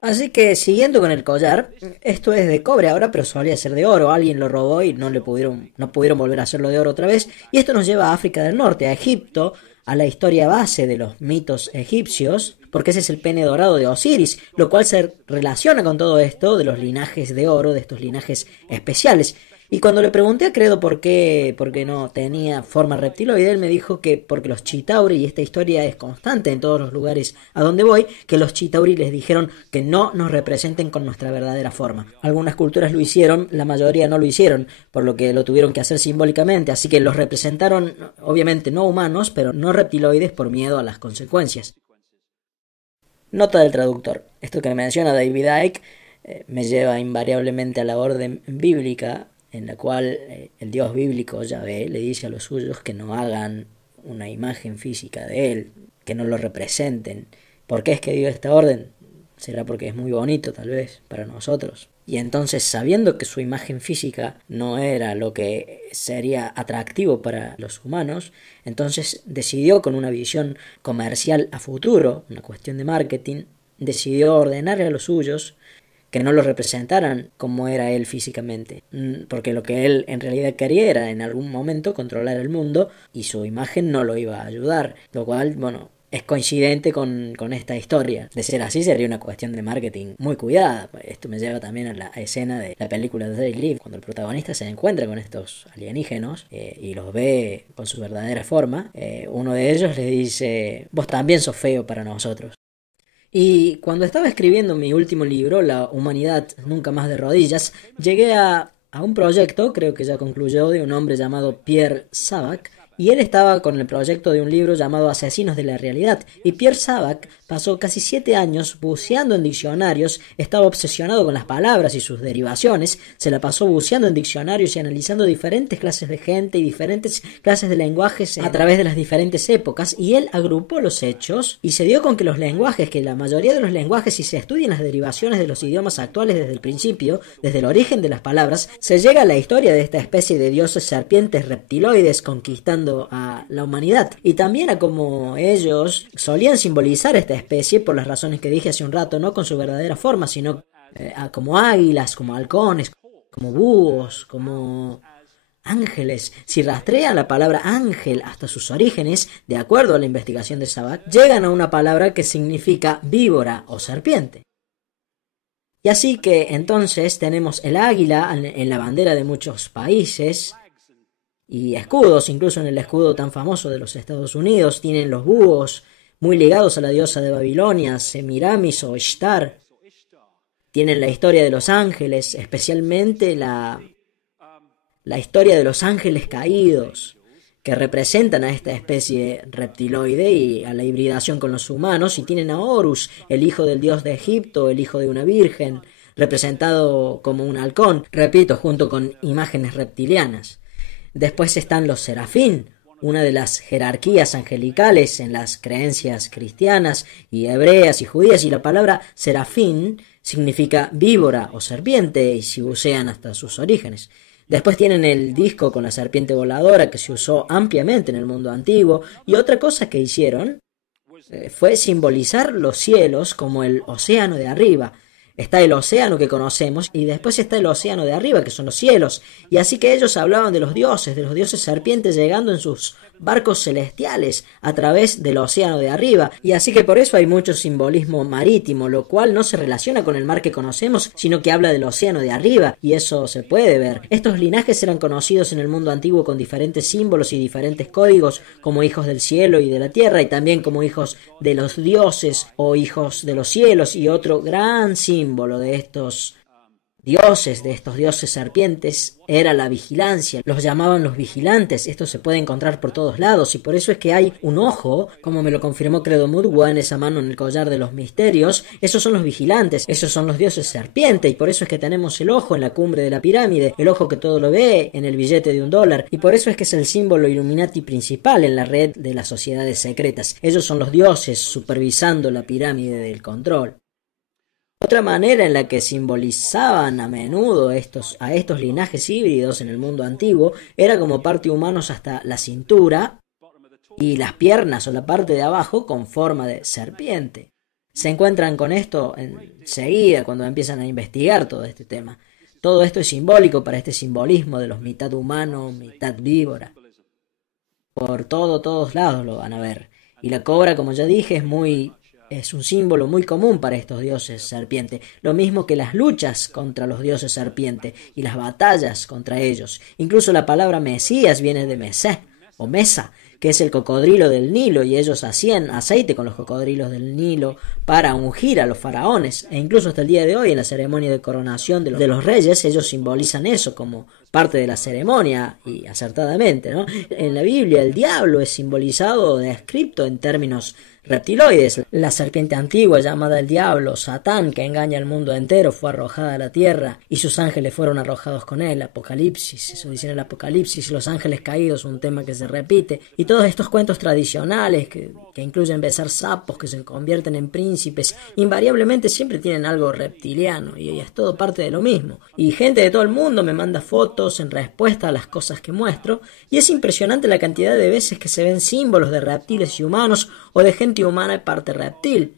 Así que, siguiendo con el collar, esto es de cobre ahora, pero solía ser de oro. Alguien lo robó y no pudieron volver a hacerlo de oro otra vez. Y esto nos lleva a África del Norte, a Egipto, a la historia base de los mitos egipcios, porque ese es el pene dorado de Osiris, lo cual se relaciona con todo esto de los linajes de oro, de estos linajes especiales. Y cuando le pregunté a Credo por qué no tenía forma reptiloide, él me dijo que porque los Chitauri, y esta historia es constante en todos los lugares a donde voy, que los Chitauri les dijeron que no nos representen con nuestra verdadera forma. Algunas culturas lo hicieron, la mayoría no lo hicieron, por lo que lo tuvieron que hacer simbólicamente, así que los representaron, obviamente no humanos, pero no reptiloides por miedo a las consecuencias. Nota del traductor. Esto que menciona David Icke me lleva invariablemente a la orden bíblica, en la cual el Dios bíblico, Yahvé, le dice a los suyos que no hagan una imagen física de él, que no lo representen. ¿Por qué es que dio esta orden? Será porque es muy bonito, tal vez, para nosotros. Y entonces, sabiendo que su imagen física no era lo que sería atractivo para los humanos, entonces decidió, con una visión comercial a futuro, una cuestión de marketing, decidió ordenarle a los suyos que no lo representaran como era él físicamente, porque lo que él en realidad quería era en algún momento controlar el mundo y su imagen no lo iba a ayudar, lo cual, bueno, es coincidente con esta historia. De ser así sería una cuestión de marketing muy cuidada. Esto me lleva también a la escena de la película de They Live, cuando el protagonista se encuentra con estos alienígenos y los ve con su verdadera forma. Uno de ellos le dice: vos también sos feo para nosotros. Y cuando estaba escribiendo mi último libro, La humanidad nunca más de rodillas, llegué a un proyecto, creo que ya concluyó, de un hombre llamado Pierre Sabac, y él estaba con el proyecto de un libro llamado Asesinos de la Realidad. Y Pierre Sabac pasó casi 7 años buceando en diccionarios, estaba obsesionado con las palabras y sus derivaciones, se la pasó buceando en diccionarios y analizando diferentes clases de gente y diferentes clases de lenguajes a través de las diferentes épocas, y él agrupó los hechos y se dio con que los lenguajes, que la mayoría de los lenguajes, si se estudian las derivaciones de los idiomas actuales desde el principio, desde el origen de las palabras, se llega a la historia de esta especie de dioses serpientes reptiloides conquistando a la humanidad, y también a cómo ellos solían simbolizar esta especie por las razones que dije hace un rato, no con su verdadera forma, sino como águilas, como halcones, como búhos, como ángeles. Si rastrean la palabra ángel hasta sus orígenes, de acuerdo a la investigación de Sabac, llegan a una palabra que significa víbora o serpiente. Y así que entonces tenemos el águila en la bandera de muchos países, y escudos, incluso en el escudo tan famoso de los Estados Unidos, tienen los búhos, muy ligados a la diosa de Babilonia, Semiramis o Ishtar. Tienen la historia de los ángeles, especialmente la historia de los ángeles caídos, que representan a esta especie reptiloide y a la hibridación con los humanos, y tienen a Horus, el hijo del dios de Egipto, el hijo de una virgen, representado como un halcón, repito, junto con imágenes reptilianas. Después están los serafín, una de las jerarquías angelicales en las creencias cristianas y hebreas y judías, y la palabra serafín significa víbora o serpiente, y si bucean hasta sus orígenes. Después tienen el disco con la serpiente voladora, que se usó ampliamente en el mundo antiguo, y otra cosa que hicieron fue simbolizar los cielos como el océano de arriba. Está el océano que conocemos y después está el océano de arriba, que son los cielos. Y así que ellos hablaban de los dioses serpientes llegando en sus barcos celestiales a través del océano de arriba. Y así que por eso hay mucho simbolismo marítimo, lo cual no se relaciona con el mar que conocemos, sino que habla del océano de arriba, y eso se puede ver. Estos linajes eran conocidos en el mundo antiguo con diferentes símbolos y diferentes códigos, como hijos del cielo y de la tierra, y también como hijos de los dioses o hijos de los cielos. Y otro gran símbolo de estos dioses serpientes, era la vigilancia. Los llamaban los vigilantes. Esto se puede encontrar por todos lados, y por eso es que hay un ojo, como me lo confirmó Credo Mutwa, en esa mano en el collar de los misterios. Esos son los vigilantes, esos son los dioses serpiente, y por eso es que tenemos el ojo en la cumbre de la pirámide, el ojo que todo lo ve en el billete de $1, y por eso es que es el símbolo Illuminati principal en la red de las sociedades secretas. Ellos son los dioses supervisando la pirámide del control. Otra manera en la que simbolizaban a menudo a estos linajes híbridos en el mundo antiguo era como parte humanos hasta la cintura y las piernas o la parte de abajo con forma de serpiente. Se encuentran con esto enseguida cuando empiezan a investigar todo este tema. Todo esto es simbólico para este simbolismo de los mitad humano, mitad víbora. Por todos lados lo van a ver. Y la cobra, como ya dije, es un símbolo muy común para estos dioses serpiente. Lo mismo que las luchas contra los dioses serpiente y las batallas contra ellos. Incluso la palabra Mesías viene de Mesé o Mesa, que es el cocodrilo del Nilo, y ellos hacían aceite con los cocodrilos del Nilo para ungir a los faraones, e incluso hasta el día de hoy en la ceremonia de coronación de los reyes ellos simbolizan eso como parte de la ceremonia, y acertadamente, ¿no? En la Biblia el diablo es simbolizado o descrito en términos reptiloides. La serpiente antigua llamada el diablo, Satán, que engaña al mundo entero, fue arrojada a la tierra y sus ángeles fueron arrojados con él. Apocalipsis, eso dice en el Apocalipsis, los ángeles caídos, un tema que se repite. Y todos estos cuentos tradicionales que incluyen besar sapos que se convierten en príncipes, invariablemente siempre tienen algo reptiliano y es todo parte de lo mismo. Y gente de todo el mundo me manda fotos en respuesta a las cosas que muestro, y es impresionante la cantidad de veces que se ven símbolos de reptiles y humanos o de gente humana y parte reptil,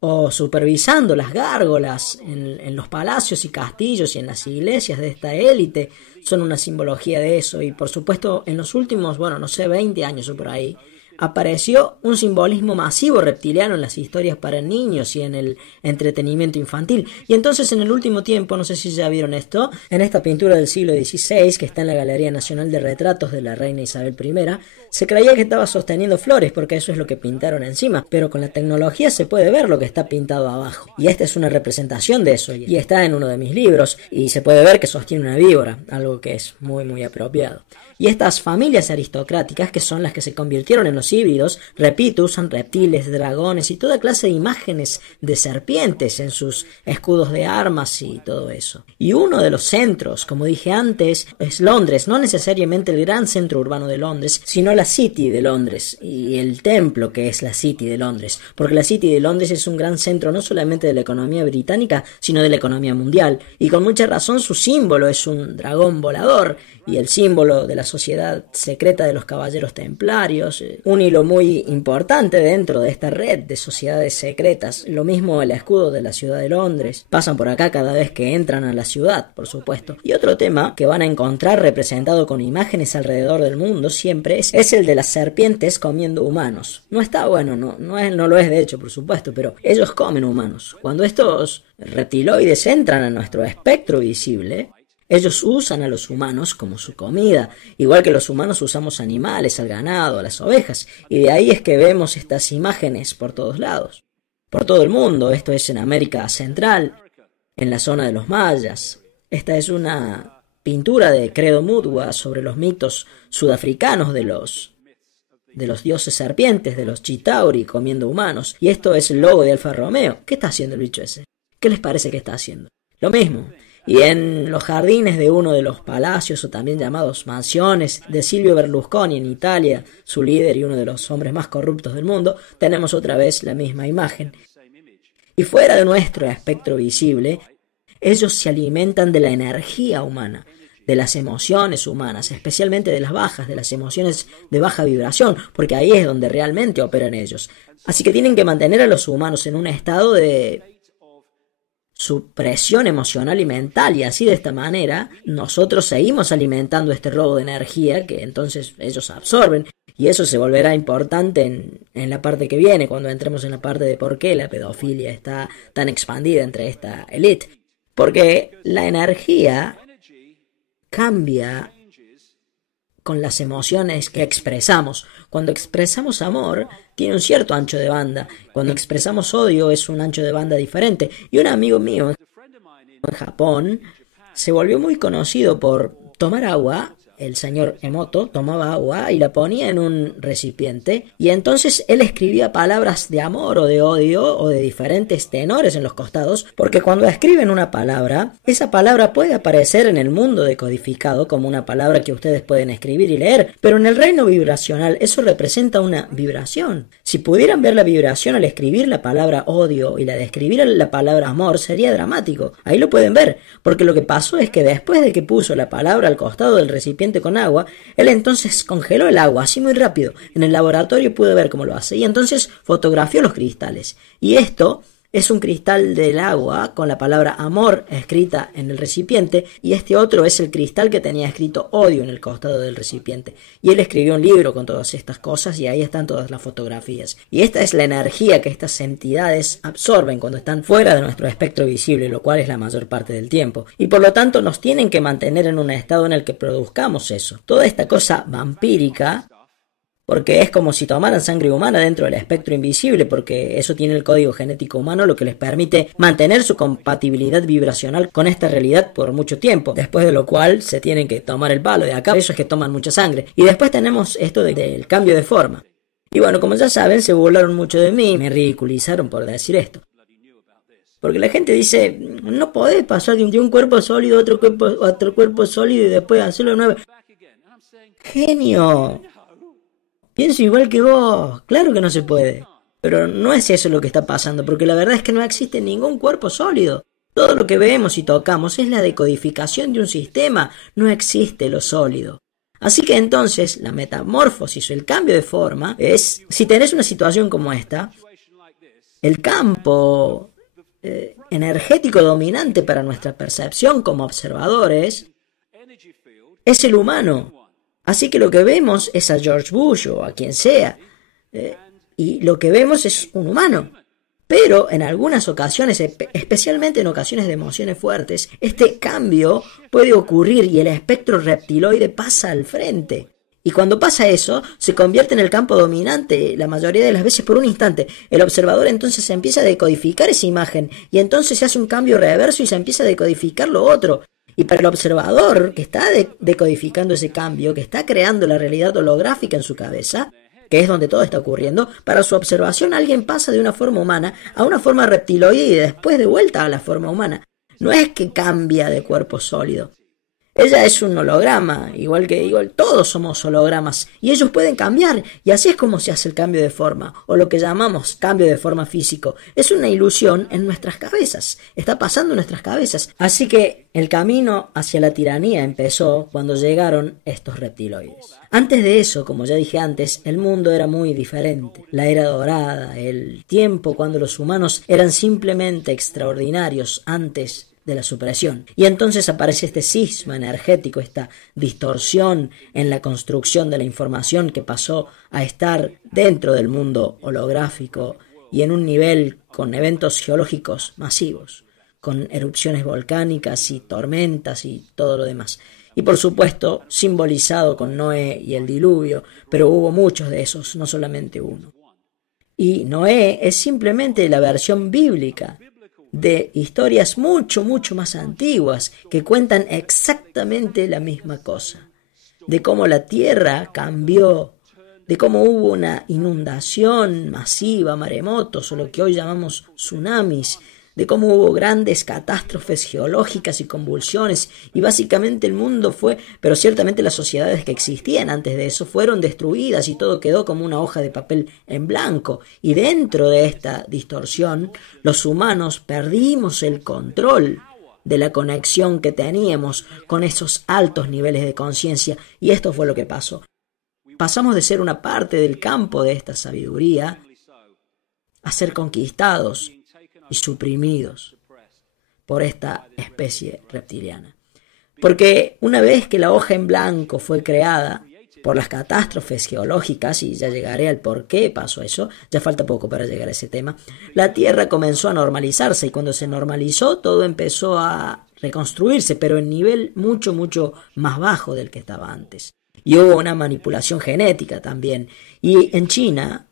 o supervisando las gárgolas en los palacios y castillos y en las iglesias de esta élite son una simbología de eso. Y por supuesto en los últimos, 20 años o por ahí, apareció un simbolismo masivo reptiliano en las historias para niños y en el entretenimiento infantil. Y entonces en el último tiempo, no sé si ya vieron esto, en esta pintura del siglo XVI que está en la Galería Nacional de Retratos de la Reina Isabel I, se creía que estaba sosteniendo flores porque eso es lo que pintaron encima, pero con la tecnología se puede ver lo que está pintado abajo. Y esta es una representación de eso, y está en uno de mis libros, y se puede ver que sostiene una víbora, algo que es muy apropiado. Y estas familias aristocráticas, que son las que se convirtieron en los híbridos, repito, usan reptiles, dragones y toda clase de imágenes de serpientes en sus escudos de armas y todo eso. Y uno de los centros, como dije antes, es Londres, no necesariamente el gran centro urbano de Londres, sino la City de Londres y el templo que es la City de Londres, porque la City de Londres es un gran centro no solamente de la economía británica, sino de la economía mundial, y con mucha razón su símbolo es un dragón volador, y el símbolo de la sociedad secreta de los caballeros templarios, un hilo muy importante dentro de esta red de sociedades secretas. Lo mismo el escudo de la ciudad de Londres. Pasan por acá cada vez que entran a la ciudad, por supuesto. Y otro tema que van a encontrar representado con imágenes alrededor del mundo siempre es el de las serpientes comiendo humanos. No está bueno, no lo es de hecho, por supuesto, pero ellos comen humanos. Cuando estos reptiloides entran a nuestro espectro visible, ellos usan a los humanos como su comida, igual que los humanos usamos animales, al ganado, a las ovejas, y de ahí es que vemos estas imágenes por todos lados, por todo el mundo. Esto es en América Central, en la zona de los mayas. Esta es una pintura de Credo Mutwa sobre los mitos sudafricanos de los dioses serpientes, de los Chitauri comiendo humanos, y esto es el logo de Alfa Romeo. ¿Qué está haciendo el bicho ese? ¿Qué les parece que está haciendo? Lo mismo. Y en los jardines de uno de los palacios, o también llamados mansiones, de Silvio Berlusconi en Italia, su líder y uno de los hombres más corruptos del mundo, tenemos otra vez la misma imagen. Y fuera de nuestro espectro visible, ellos se alimentan de la energía humana, de las emociones humanas, especialmente de las bajas, de las emociones de baja vibración, porque ahí es donde realmente operan ellos. Así que tienen que mantener a los humanos en un estado de supresión emocional y mental, y así de esta manera nosotros seguimos alimentando este robo de energía que entonces ellos absorben, y eso se volverá importante en la parte que viene, cuando entremos en la parte de por qué la pedofilia está tan expandida entre esta élite, porque la energía cambia con las emociones que expresamos. Cuando expresamos amor, tiene un cierto ancho de banda. Cuando expresamos odio, es un ancho de banda diferente. Y un amigo mío en Japón se volvió muy conocido por tomar agua el señor Emoto tomaba agua y la ponía en un recipiente y entonces él escribía palabras de amor o de odio o de diferentes tenores en los costados, porque cuando escriben una palabra, esa palabra puede aparecer en el mundo decodificado como una palabra que ustedes pueden escribir y leer, pero en el reino vibracional eso representa una vibración. Si pudieran ver la vibración al escribir la palabra odio y la de escribir la palabra amor, sería dramático. Ahí lo pueden ver, porque lo que pasó es que después de que puso la palabra al costado del recipiente con agua, él entonces congeló el agua así muy rápido. En el laboratorio pude ver cómo lo hace y entonces fotografió los cristales. Y esto es un cristal del agua con la palabra amor escrita en el recipiente y este otro es el cristal que tenía escrito odio en el costado del recipiente. Y él escribió un libro con todas estas cosas y ahí están todas las fotografías. Y esta es la energía que estas entidades absorben cuando están fuera de nuestro espectro visible, lo cual es la mayor parte del tiempo. Y por lo tanto nos tienen que mantener en un estado en el que produzcamos eso. Toda esta cosa vampírica, porque es como si tomaran sangre humana dentro del espectro invisible, porque eso tiene el código genético humano, lo que les permite mantener su compatibilidad vibracional con esta realidad por mucho tiempo, después de lo cual se tienen que tomar el palo de acá, por eso es que toman mucha sangre. Y después tenemos esto del cambio de forma. Y bueno, como ya saben, se burlaron mucho de mí, me ridiculizaron por decir esto. Porque la gente dice, no podés pasar de un cuerpo sólido a otro cuerpo sólido y después hacerlo de nuevo. Genio. Pienso igual que vos, claro que no se puede. Pero no es eso lo que está pasando, porque la verdad es que no existe ningún cuerpo sólido. Todo lo que vemos y tocamos es la decodificación de un sistema, no existe lo sólido. Así que entonces la metamorfosis o el cambio de forma es, si tenés una situación como esta, el campo energético dominante para nuestra percepción como observadores es el humano. Así que lo que vemos es a George Bush o a quien sea, y lo que vemos es un humano. Pero en algunas ocasiones, especialmente en ocasiones de emociones fuertes, este cambio puede ocurrir y el espectro reptiloide pasa al frente. Y cuando pasa eso, se convierte en el campo dominante la mayoría de las veces por un instante. El observador entonces empieza a decodificar esa imagen y entonces se hace un cambio reverso y se empieza a decodificar lo otro. Y para el observador que está decodificando ese cambio, que está creando la realidad holográfica en su cabeza, que es donde todo está ocurriendo, para su observación alguien pasa de una forma humana a una forma reptiloide y después de vuelta a la forma humana. No es que cambia de cuerpo sólido. Ella es un holograma, igual todos somos hologramas, y ellos pueden cambiar, y así es como se hace el cambio de forma, o lo que llamamos cambio de forma físico. Es una ilusión en nuestras cabezas, está pasando en nuestras cabezas. Así que el camino hacia la tiranía empezó cuando llegaron estos reptiloides. Antes de eso, como ya dije antes, el mundo era muy diferente. La era dorada, el tiempo cuando los humanos eran simplemente extraordinarios antes de la supresión. Y entonces aparece este cisma energético, esta distorsión en la construcción de la información que pasó a estar dentro del mundo holográfico y en un nivel con eventos geológicos masivos, con erupciones volcánicas y tormentas y todo lo demás. Y por supuesto simbolizado con Noé y el diluvio, pero hubo muchos de esos, no solamente uno. Y Noé es simplemente la versión bíblica de historias mucho más antiguas que cuentan exactamente la misma cosa, de cómo la tierra cambió, de cómo hubo una inundación masiva, maremotos o lo que hoy llamamos tsunamis, de cómo hubo grandes catástrofes geológicas y convulsiones y básicamente el mundo fue, pero ciertamente las sociedades que existían antes de eso fueron destruidas y todo quedó como una hoja de papel en blanco. Y dentro de esta distorsión, los humanos perdimos el control de la conexión que teníamos con esos altos niveles de conciencia y esto fue lo que pasó. Pasamos de ser una parte del campo de esta sabiduría a ser conquistados y suprimidos por esta especie reptiliana. Porque una vez que la hoja en blanco fue creada por las catástrofes geológicas, y ya llegaré al por qué pasó eso, ya falta poco para llegar a ese tema, la Tierra comenzó a normalizarse y cuando se normalizó todo empezó a reconstruirse, pero en nivel mucho más bajo del que estaba antes. Y hubo una manipulación genética también. Y en China,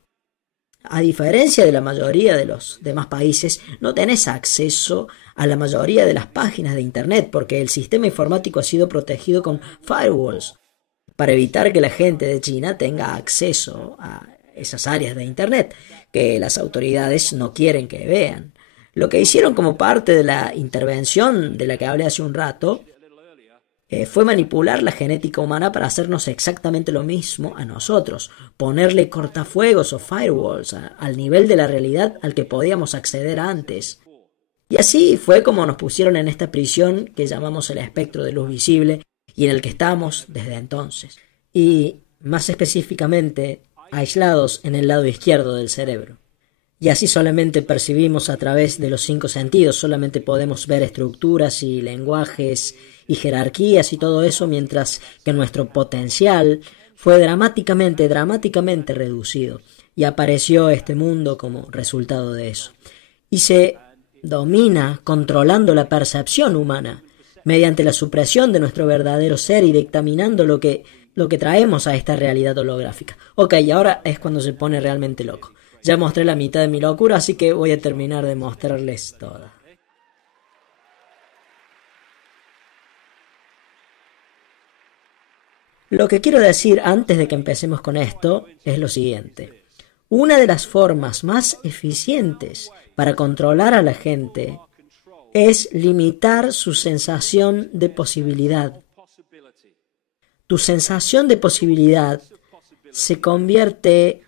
a diferencia de la mayoría de los demás países, no tenés acceso a la mayoría de las páginas de Internet porque el sistema informático ha sido protegido con firewalls. para evitar que la gente de China tenga acceso a esas áreas de Internet que las autoridades no quieren que vean. Lo que hicieron como parte de la intervención de la que hablé hace un rato fue manipular la genética humana para hacernos exactamente lo mismo a nosotros, ponerle cortafuegos o firewalls al nivel de la realidad al que podíamos acceder antes. Y así fue como nos pusieron en esta prisión que llamamos el espectro de luz visible y en el que estamos desde entonces. Y, más específicamente, aislados en el lado izquierdo del cerebro. Y así solamente percibimos a través de los 5 sentidos, solamente podemos ver estructuras y lenguajes y jerarquías y todo eso, mientras que nuestro potencial fue dramáticamente reducido. Y apareció este mundo como resultado de eso. Y se domina controlando la percepción humana mediante la supresión de nuestro verdadero ser y dictaminando lo que traemos a esta realidad holográfica. Ok, y ahora es cuando se pone realmente loco. Ya mostré la mitad de mi locura, así que voy a terminar de mostrarles toda. Lo que quiero decir antes de que empecemos con esto es lo siguiente. Una de las formas más eficientes para controlar a la gente es limitar su sensación de posibilidad. Tu sensación de posibilidad se convierte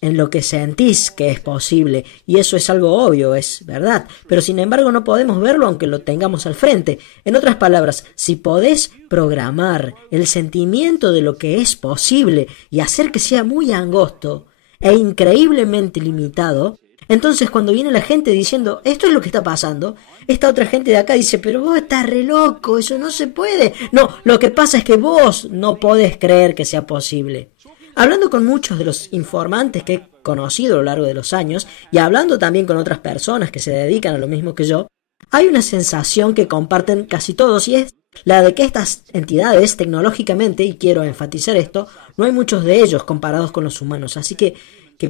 en lo que sentís que es posible, y eso es algo obvio, es verdad, pero sin embargo no podemos verlo aunque lo tengamos al frente. En otras palabras, si podés programar el sentimiento de lo que es posible y hacer que sea muy angosto e increíblemente limitado, entonces cuando viene la gente diciendo, esto es lo que está pasando, esta otra gente de acá dice, pero vos estás re loco, eso no se puede. No, lo que pasa es que vos no podés creer que sea posible. Hablando con muchos de los informantes que he conocido a lo largo de los años y hablando también con otras personas que se dedican a lo mismo que yo, hay una sensación que comparten casi todos y es la de que estas entidades tecnológicamente, y quiero enfatizar esto, no hay muchos de ellos comparados con los humanos, así que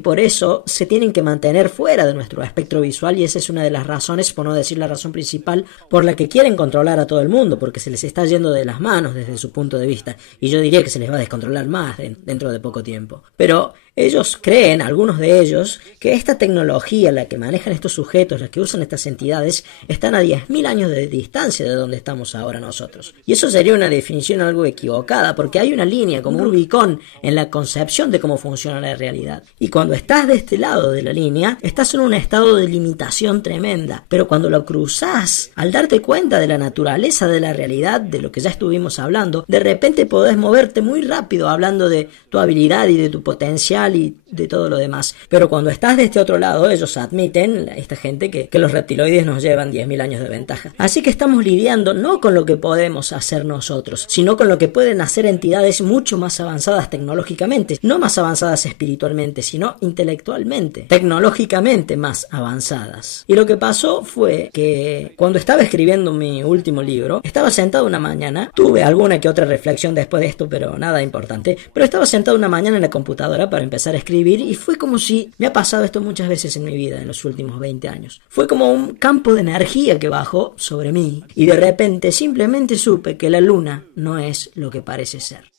por eso se tienen que mantener fuera de nuestro espectro visual y esa es una de las razones, por no decir la razón principal, por la que quieren controlar a todo el mundo, porque se les está yendo de las manos desde su punto de vista, y yo diría que se les va a descontrolar más dentro de poco tiempo. Pero ellos creen, algunos de ellos, que esta tecnología, la que manejan estos sujetos, la que usan estas entidades, están a 10.000 años de distancia de donde estamos ahora nosotros. Y eso sería una definición algo equivocada, porque hay una línea, como un Rubicón, en la concepción de cómo funciona la realidad. Y cuando estás de este lado de la línea, estás en un estado de limitación tremenda. Pero cuando lo cruzás, al darte cuenta de la naturaleza de la realidad, de lo que ya estuvimos hablando, de repente podés moverte muy rápido hablando de tu habilidad y de tu potencial y de todo lo demás. Pero cuando estás de este otro lado, ellos admiten, esta gente, que los reptiloides nos llevan 10.000 años de ventaja. Así que estamos lidiando no con lo que podemos hacer nosotros, sino con lo que pueden hacer entidades mucho más avanzadas tecnológicamente, no más avanzadas espiritualmente, sino intelectualmente, tecnológicamente más avanzadas. Y lo que pasó fue que cuando estaba escribiendo mi último libro, estaba sentado una mañana, tuve alguna que otra reflexión después de esto, pero nada importante, pero estaba sentado una mañana en la computadora para empezar a escribir y fue como si, me ha pasado esto muchas veces en mi vida en los últimos 20 años, fue como un campo de energía que bajó sobre mí y de repente simplemente supe que la luna no es lo que parece ser,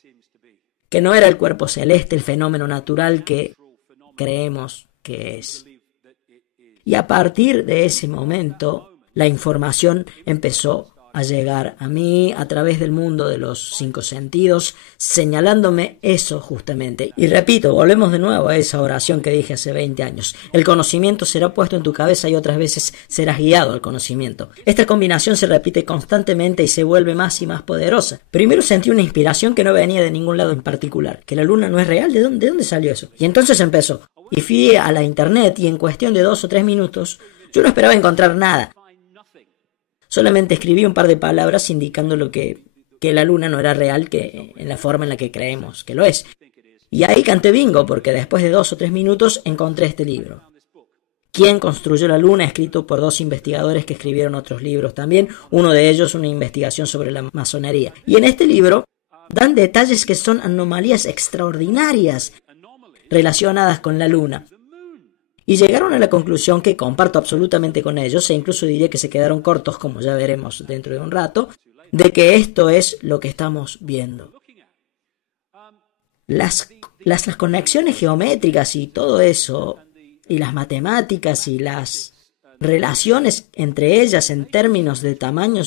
que no era el cuerpo celeste, el fenómeno natural que creemos que es. Y a partir de ese momento la información empezó a llegar a mí a través del mundo de los 5 sentidos, señalándome eso justamente. Y repito, volvemos de nuevo a esa oración que dije hace 20 años. El conocimiento será puesto en tu cabeza y otras veces serás guiado al conocimiento. Esta combinación se repite constantemente y se vuelve más y más poderosa. Primero sentí una inspiración que no venía de ningún lado en particular, que la luna no es real. ¿De dónde salió eso? Y entonces empezó. Y fui a la internet y en cuestión de 2 o 3 minutos yo no esperaba encontrar nada. Solamente escribí un par de palabras indicando que la luna no era real que en la forma en la que creemos que lo es. Y ahí canté bingo, porque después de 2 o 3 minutos encontré este libro. ¿Quién construyó la luna?, escrito por 2 investigadores que escribieron otros libros también, uno de ellos una investigación sobre la masonería. Y en este libro dan detalles que son anomalías extraordinarias relacionadas con la luna. Y llegaron a la conclusión que comparto absolutamente con ellos, e incluso diría que se quedaron cortos, como ya veremos dentro de un rato, de que esto es lo que estamos viendo. Las conexiones geométricas y todo eso, y las matemáticas y las relaciones entre ellas en términos de tamaño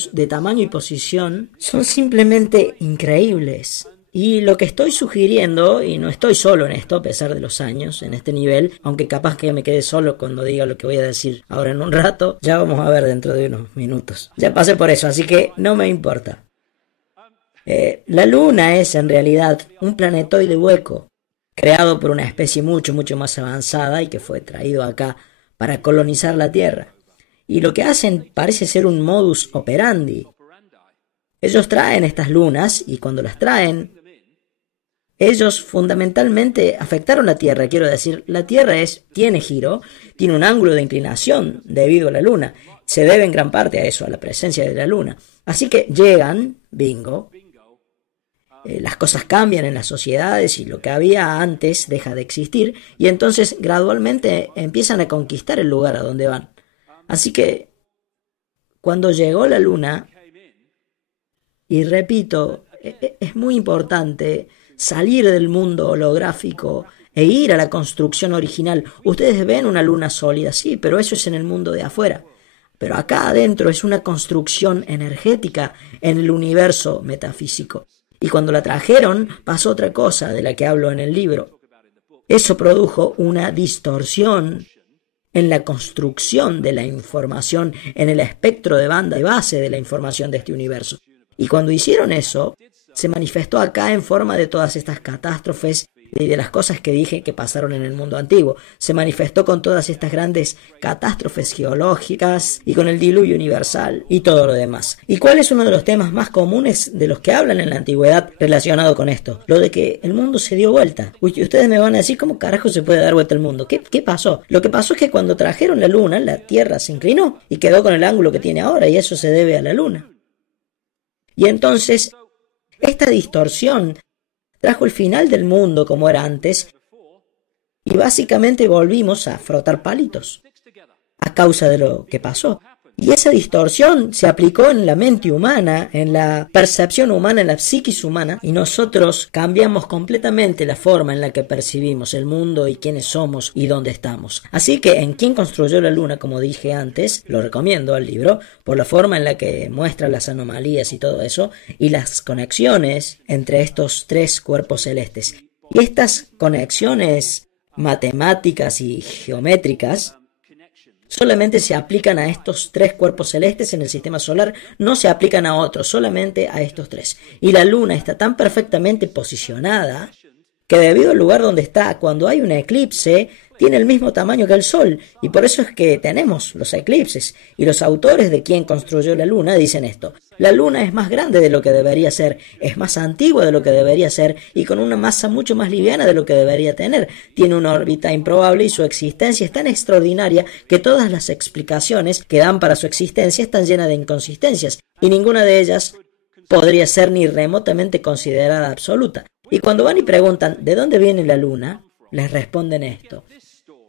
y posición, son simplemente increíbles. Y lo que estoy sugiriendo, y no estoy solo en esto a pesar de los años, en este nivel, aunque capaz que me quede solo cuando diga lo que voy a decir ahora en un rato, ya vamos a ver dentro de unos minutos. Ya pasé por eso, así que no me importa. La Luna es en realidad un planetoide hueco, creado por una especie mucho más avanzada y que fue traído acá para colonizar la Tierra. Y lo que hacen parece ser un modus operandi. Ellos traen estas lunas y cuando las traen, ellos fundamentalmente afectaron la Tierra. Quiero decir, la Tierra tiene giro, tiene un ángulo de inclinación debido a la Luna. Se debe en gran parte a eso, a la presencia de la Luna. Así que llegan, bingo, las cosas cambian en las sociedades y lo que había antes deja de existir y entonces gradualmente empiezan a conquistar el lugar a donde van. Así que cuando llegó la Luna, y repito, es muy importante salir del mundo holográfico e ir a la construcción original. Ustedes ven una luna sólida, sí, pero eso es en el mundo de afuera. Pero acá adentro es una construcción energética en el universo metafísico. Y cuando la trajeron, pasó otra cosa de la que hablo en el libro. Eso produjo una distorsión en la construcción de la información, en el espectro de banda de base de la información de este universo. Y cuando hicieron eso, se manifestó acá en forma de todas estas catástrofes y de las cosas que dije que pasaron en el mundo antiguo. Se manifestó con todas estas grandes catástrofes geológicas y con el diluvio universal y todo lo demás. ¿Y cuál es uno de los temas más comunes de los que hablan en la antigüedad relacionado con esto? Lo de que el mundo se dio vuelta. Ustedes me van a decir, ¿cómo carajo se puede dar vuelta el mundo? ¿Qué pasó? Lo que pasó es que cuando trajeron la luna, la Tierra se inclinó y quedó con el ángulo que tiene ahora y eso se debe a la luna. Y entonces, esta distorsión trajo el final del mundo como era antes y básicamente volvimos a frotar palitos a causa de lo que pasó. Y esa distorsión se aplicó en la mente humana, en la percepción humana, en la psiquis humana, y nosotros cambiamos completamente la forma en la que percibimos el mundo y quiénes somos y dónde estamos. Así que en Quién construyó la luna, como dije antes, lo recomiendo al libro, por la forma en la que muestra las anomalías y todo eso, y las conexiones entre estos tres cuerpos celestes. Y estas conexiones matemáticas y geométricas solamente se aplican a estos tres cuerpos celestes en el sistema solar, no se aplican a otros, solamente a estos tres. Y la luna está tan perfectamente posicionada que debido al lugar donde está, cuando hay un eclipse, tiene el mismo tamaño que el Sol, y por eso es que tenemos los eclipses. Y los autores de Quién construyó la luna dicen esto: la luna es más grande de lo que debería ser, es más antigua de lo que debería ser, y con una masa mucho más liviana de lo que debería tener. Tiene una órbita improbable y su existencia es tan extraordinaria que todas las explicaciones que dan para su existencia están llenas de inconsistencias, y ninguna de ellas podría ser ni remotamente considerada absoluta. Y cuando van y preguntan ¿de dónde viene la luna?, les responden esto.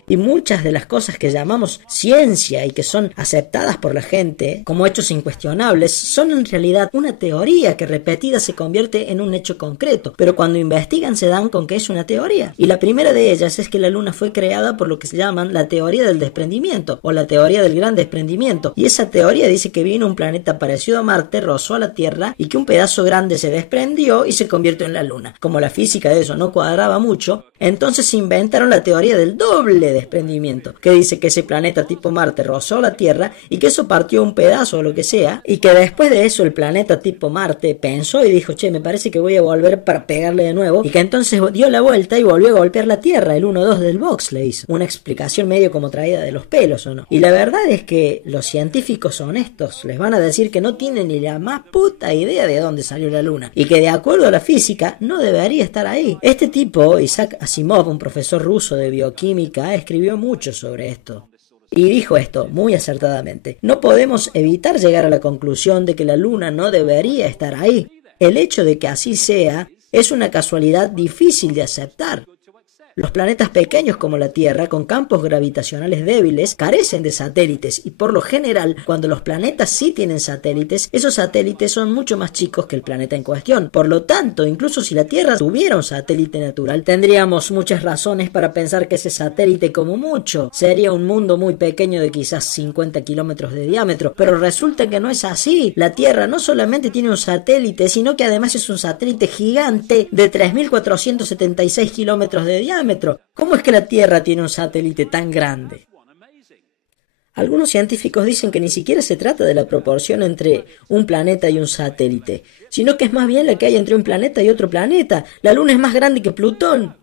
Y muchas de las cosas que llamamos ciencia y que son aceptadas por la gente como hechos incuestionables son en realidad una teoría que repetida se convierte en un hecho concreto, pero cuando investigan se dan con que es una teoría. Y la primera de ellas es que la luna fue creada por lo que se llaman la teoría del desprendimiento o la teoría del gran desprendimiento, y esa teoría dice que vino un planeta parecido a Marte, rozó a la Tierra y que un pedazo grande se desprendió y se convirtió en la luna. Como la física de eso no cuadraba mucho, entonces se inventaron la teoría del doble desprendimiento, que dice que ese planeta tipo Marte rozó la Tierra y que eso partió un pedazo o lo que sea, y que después de eso el planeta tipo Marte pensó y dijo, che, me parece que voy a volver para pegarle de nuevo, y que entonces dio la vuelta y volvió a golpear la Tierra. El 1-2 del box le hizo una explicación medio como traída de los pelos, ¿o no? Y la verdad es que los científicos honestos les van a decir que no tienen ni la más puta idea de dónde salió la luna, y que de acuerdo a la física no debería estar ahí. Este tipo, Isaac Asimov, un profesor ruso de bioquímica, escribió mucho sobre esto. Y dijo esto muy acertadamente: no podemos evitar llegar a la conclusión de que la luna no debería estar ahí. El hecho de que así sea es una casualidad difícil de aceptar. Los planetas pequeños como la Tierra, con campos gravitacionales débiles, carecen de satélites y por lo general, cuando los planetas sí tienen satélites, esos satélites son mucho más chicos que el planeta en cuestión. Por lo tanto, incluso si la Tierra tuviera un satélite natural, tendríamos muchas razones para pensar que ese satélite, como mucho, sería un mundo muy pequeño de quizás 50 kilómetros de diámetro, pero resulta que no es así. La Tierra no solamente tiene un satélite, sino que además es un satélite gigante de 3.476 kilómetros de diámetro. ¿Cómo es que la Tierra tiene un satélite tan grande? Algunos científicos dicen que ni siquiera se trata de la proporción entre un planeta y un satélite, sino que es más bien la que hay entre un planeta y otro planeta. La Luna es más grande que Plutón.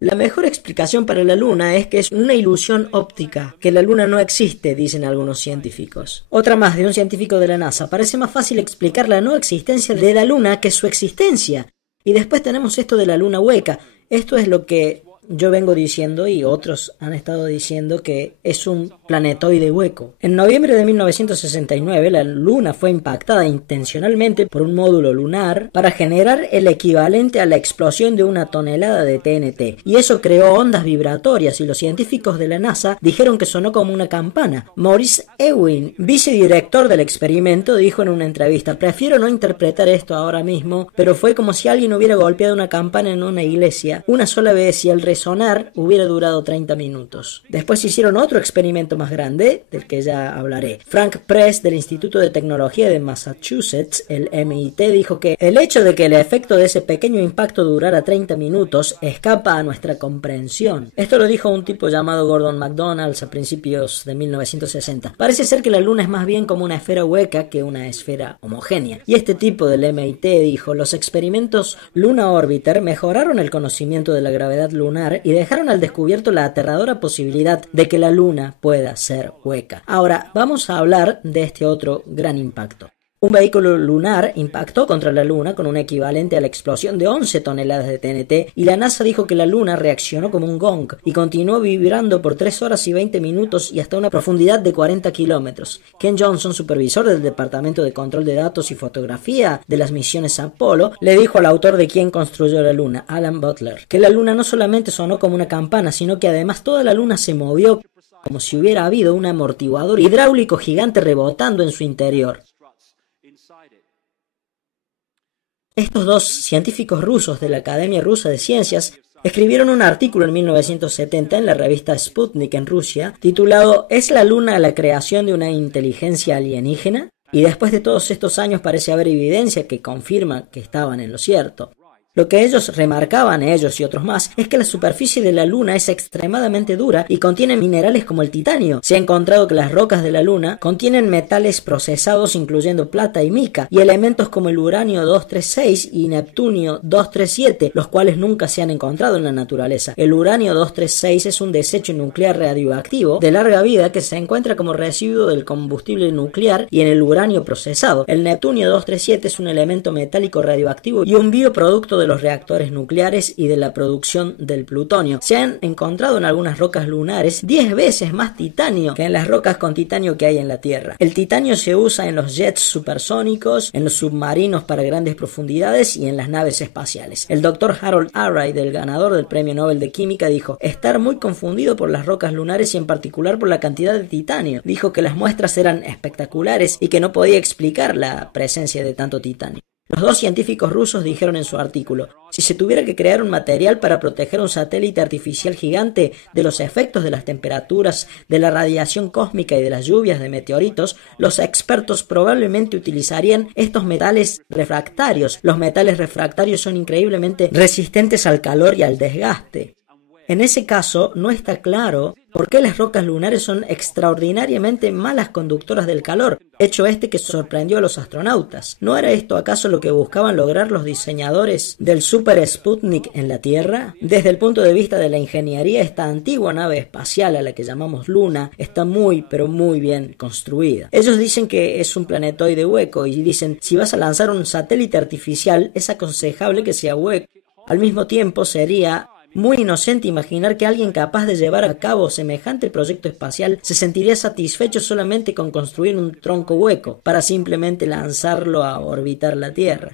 La mejor explicación para la Luna es que es una ilusión óptica, que la Luna no existe, dicen algunos científicos. Otra más de un científico de la NASA: parece más fácil explicar la no existencia de la Luna que su existencia. Y después tenemos esto de la Luna hueca. Esto es lo que yo vengo diciendo y otros han estado diciendo, que es un planetoide hueco. En noviembre de 1969, la Luna fue impactada intencionalmente por un módulo lunar para generar el equivalente a la explosión de una tonelada de TNT. Y eso creó ondas vibratorias y los científicos de la NASA dijeron que sonó como una campana. Maurice Ewing, vicedirector del experimento, dijo en una entrevista: prefiero no interpretar esto ahora mismo, pero fue como si alguien hubiera golpeado una campana en una iglesia una sola vez y el resonar hubiera durado 30 minutos. Después hicieron otro experimento más grande, del que ya hablaré. Frank Press, del Instituto de Tecnología de Massachusetts, el MIT, dijo que el hecho de que el efecto de ese pequeño impacto durara 30 minutos escapa a nuestra comprensión. Esto lo dijo un tipo llamado Gordon McDonald a principios de 1960. Parece ser que la Luna es más bien como una esfera hueca que una esfera homogénea. Y este tipo del MIT dijo: los experimentos Luna Orbiter mejoraron el conocimiento de la gravedad lunar y dejaron al descubierto la aterradora posibilidad de que la Luna pueda ser hueca. Ahora vamos a hablar de este otro gran impacto. Un vehículo lunar impactó contra la Luna con un equivalente a la explosión de 11 toneladas de TNT y la NASA dijo que la Luna reaccionó como un gong y continuó vibrando por 3 horas y 20 minutos y hasta una profundidad de 40 kilómetros. Ken Johnson, supervisor del Departamento de Control de Datos y Fotografía de las misiones Apolo, le dijo al autor de Quién construyó la Luna, Alan Butler, que la Luna no solamente sonó como una campana, sino que además toda la Luna se movió como si hubiera habido un amortiguador hidráulico gigante rebotando en su interior. Estos dos científicos rusos de la Academia Rusa de Ciencias escribieron un artículo en 1970 en la revista Sputnik en Rusia, titulado ¿Es la Luna la creación de una inteligencia alienígena? Y después de todos estos años parece haber evidencia que confirma que estaban en lo cierto. Lo que ellos remarcaban, ellos y otros más, es que la superficie de la Luna es extremadamente dura y contiene minerales como el titanio. Se ha encontrado que las rocas de la Luna contienen metales procesados incluyendo plata y mica, y elementos como el uranio 236 y neptunio 237, los cuales nunca se han encontrado en la naturaleza. El uranio 236 es un desecho nuclear radioactivo de larga vida que se encuentra como residuo del combustible nuclear y en el uranio procesado. El neptunio 237 es un elemento metálico radioactivo y un bioproducto de los reactores nucleares y de la producción del plutonio. Se han encontrado en algunas rocas lunares 10 veces más titanio que en las rocas con titanio que hay en la Tierra. El titanio se usa en los jets supersónicos, en los submarinos para grandes profundidades y en las naves espaciales. El doctor Harold Urey, del ganador del Premio Nobel de Química, dijo estar muy confundido por las rocas lunares y en particular por la cantidad de titanio. Dijo que las muestras eran espectaculares y que no podía explicar la presencia de tanto titanio. Los dos científicos rusos dijeron en su artículo: si se tuviera que crear un material para proteger un satélite artificial gigante de los efectos de las temperaturas, de la radiación cósmica y de las lluvias de meteoritos, los expertos probablemente utilizarían estos metales refractarios. Los metales refractarios son increíblemente resistentes al calor y al desgaste. En ese caso, no está claro por qué las rocas lunares son extraordinariamente malas conductoras del calor, hecho que sorprendió a los astronautas. ¿No era esto acaso lo que buscaban lograr los diseñadores del Super Sputnik en la Tierra? Desde el punto de vista de la ingeniería, esta antigua nave espacial a la que llamamos Luna está muy, pero muy bien construida. Ellos dicen que es un planetoide hueco y dicen, si vas a lanzar un satélite artificial, es aconsejable que sea hueco. Al mismo tiempo, sería muy inocente imaginar que alguien capaz de llevar a cabo semejante proyecto espacial se sentiría satisfecho solamente con construir un tronco hueco para simplemente lanzarlo a orbitar la Tierra.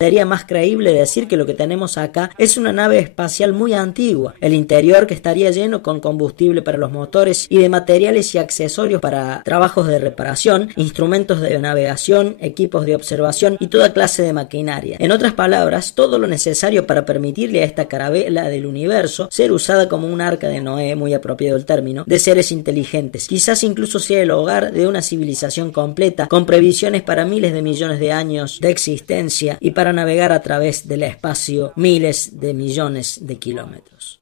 sería más creíble decir que lo que tenemos acá es una nave espacial muy antigua, el interior que estaría lleno con combustible para los motores y de materiales y accesorios para trabajos de reparación, instrumentos de navegación, equipos de observación y toda clase de maquinaria. En otras palabras, todo lo necesario para permitirle a esta carabela del universo ser usada como un arca de Noé, muy apropiado el término, de seres inteligentes. Quizás incluso sea el hogar de una civilización completa, con previsiones para miles de millones de años de existencia y para navegar a través del espacio miles de millones de kilómetros.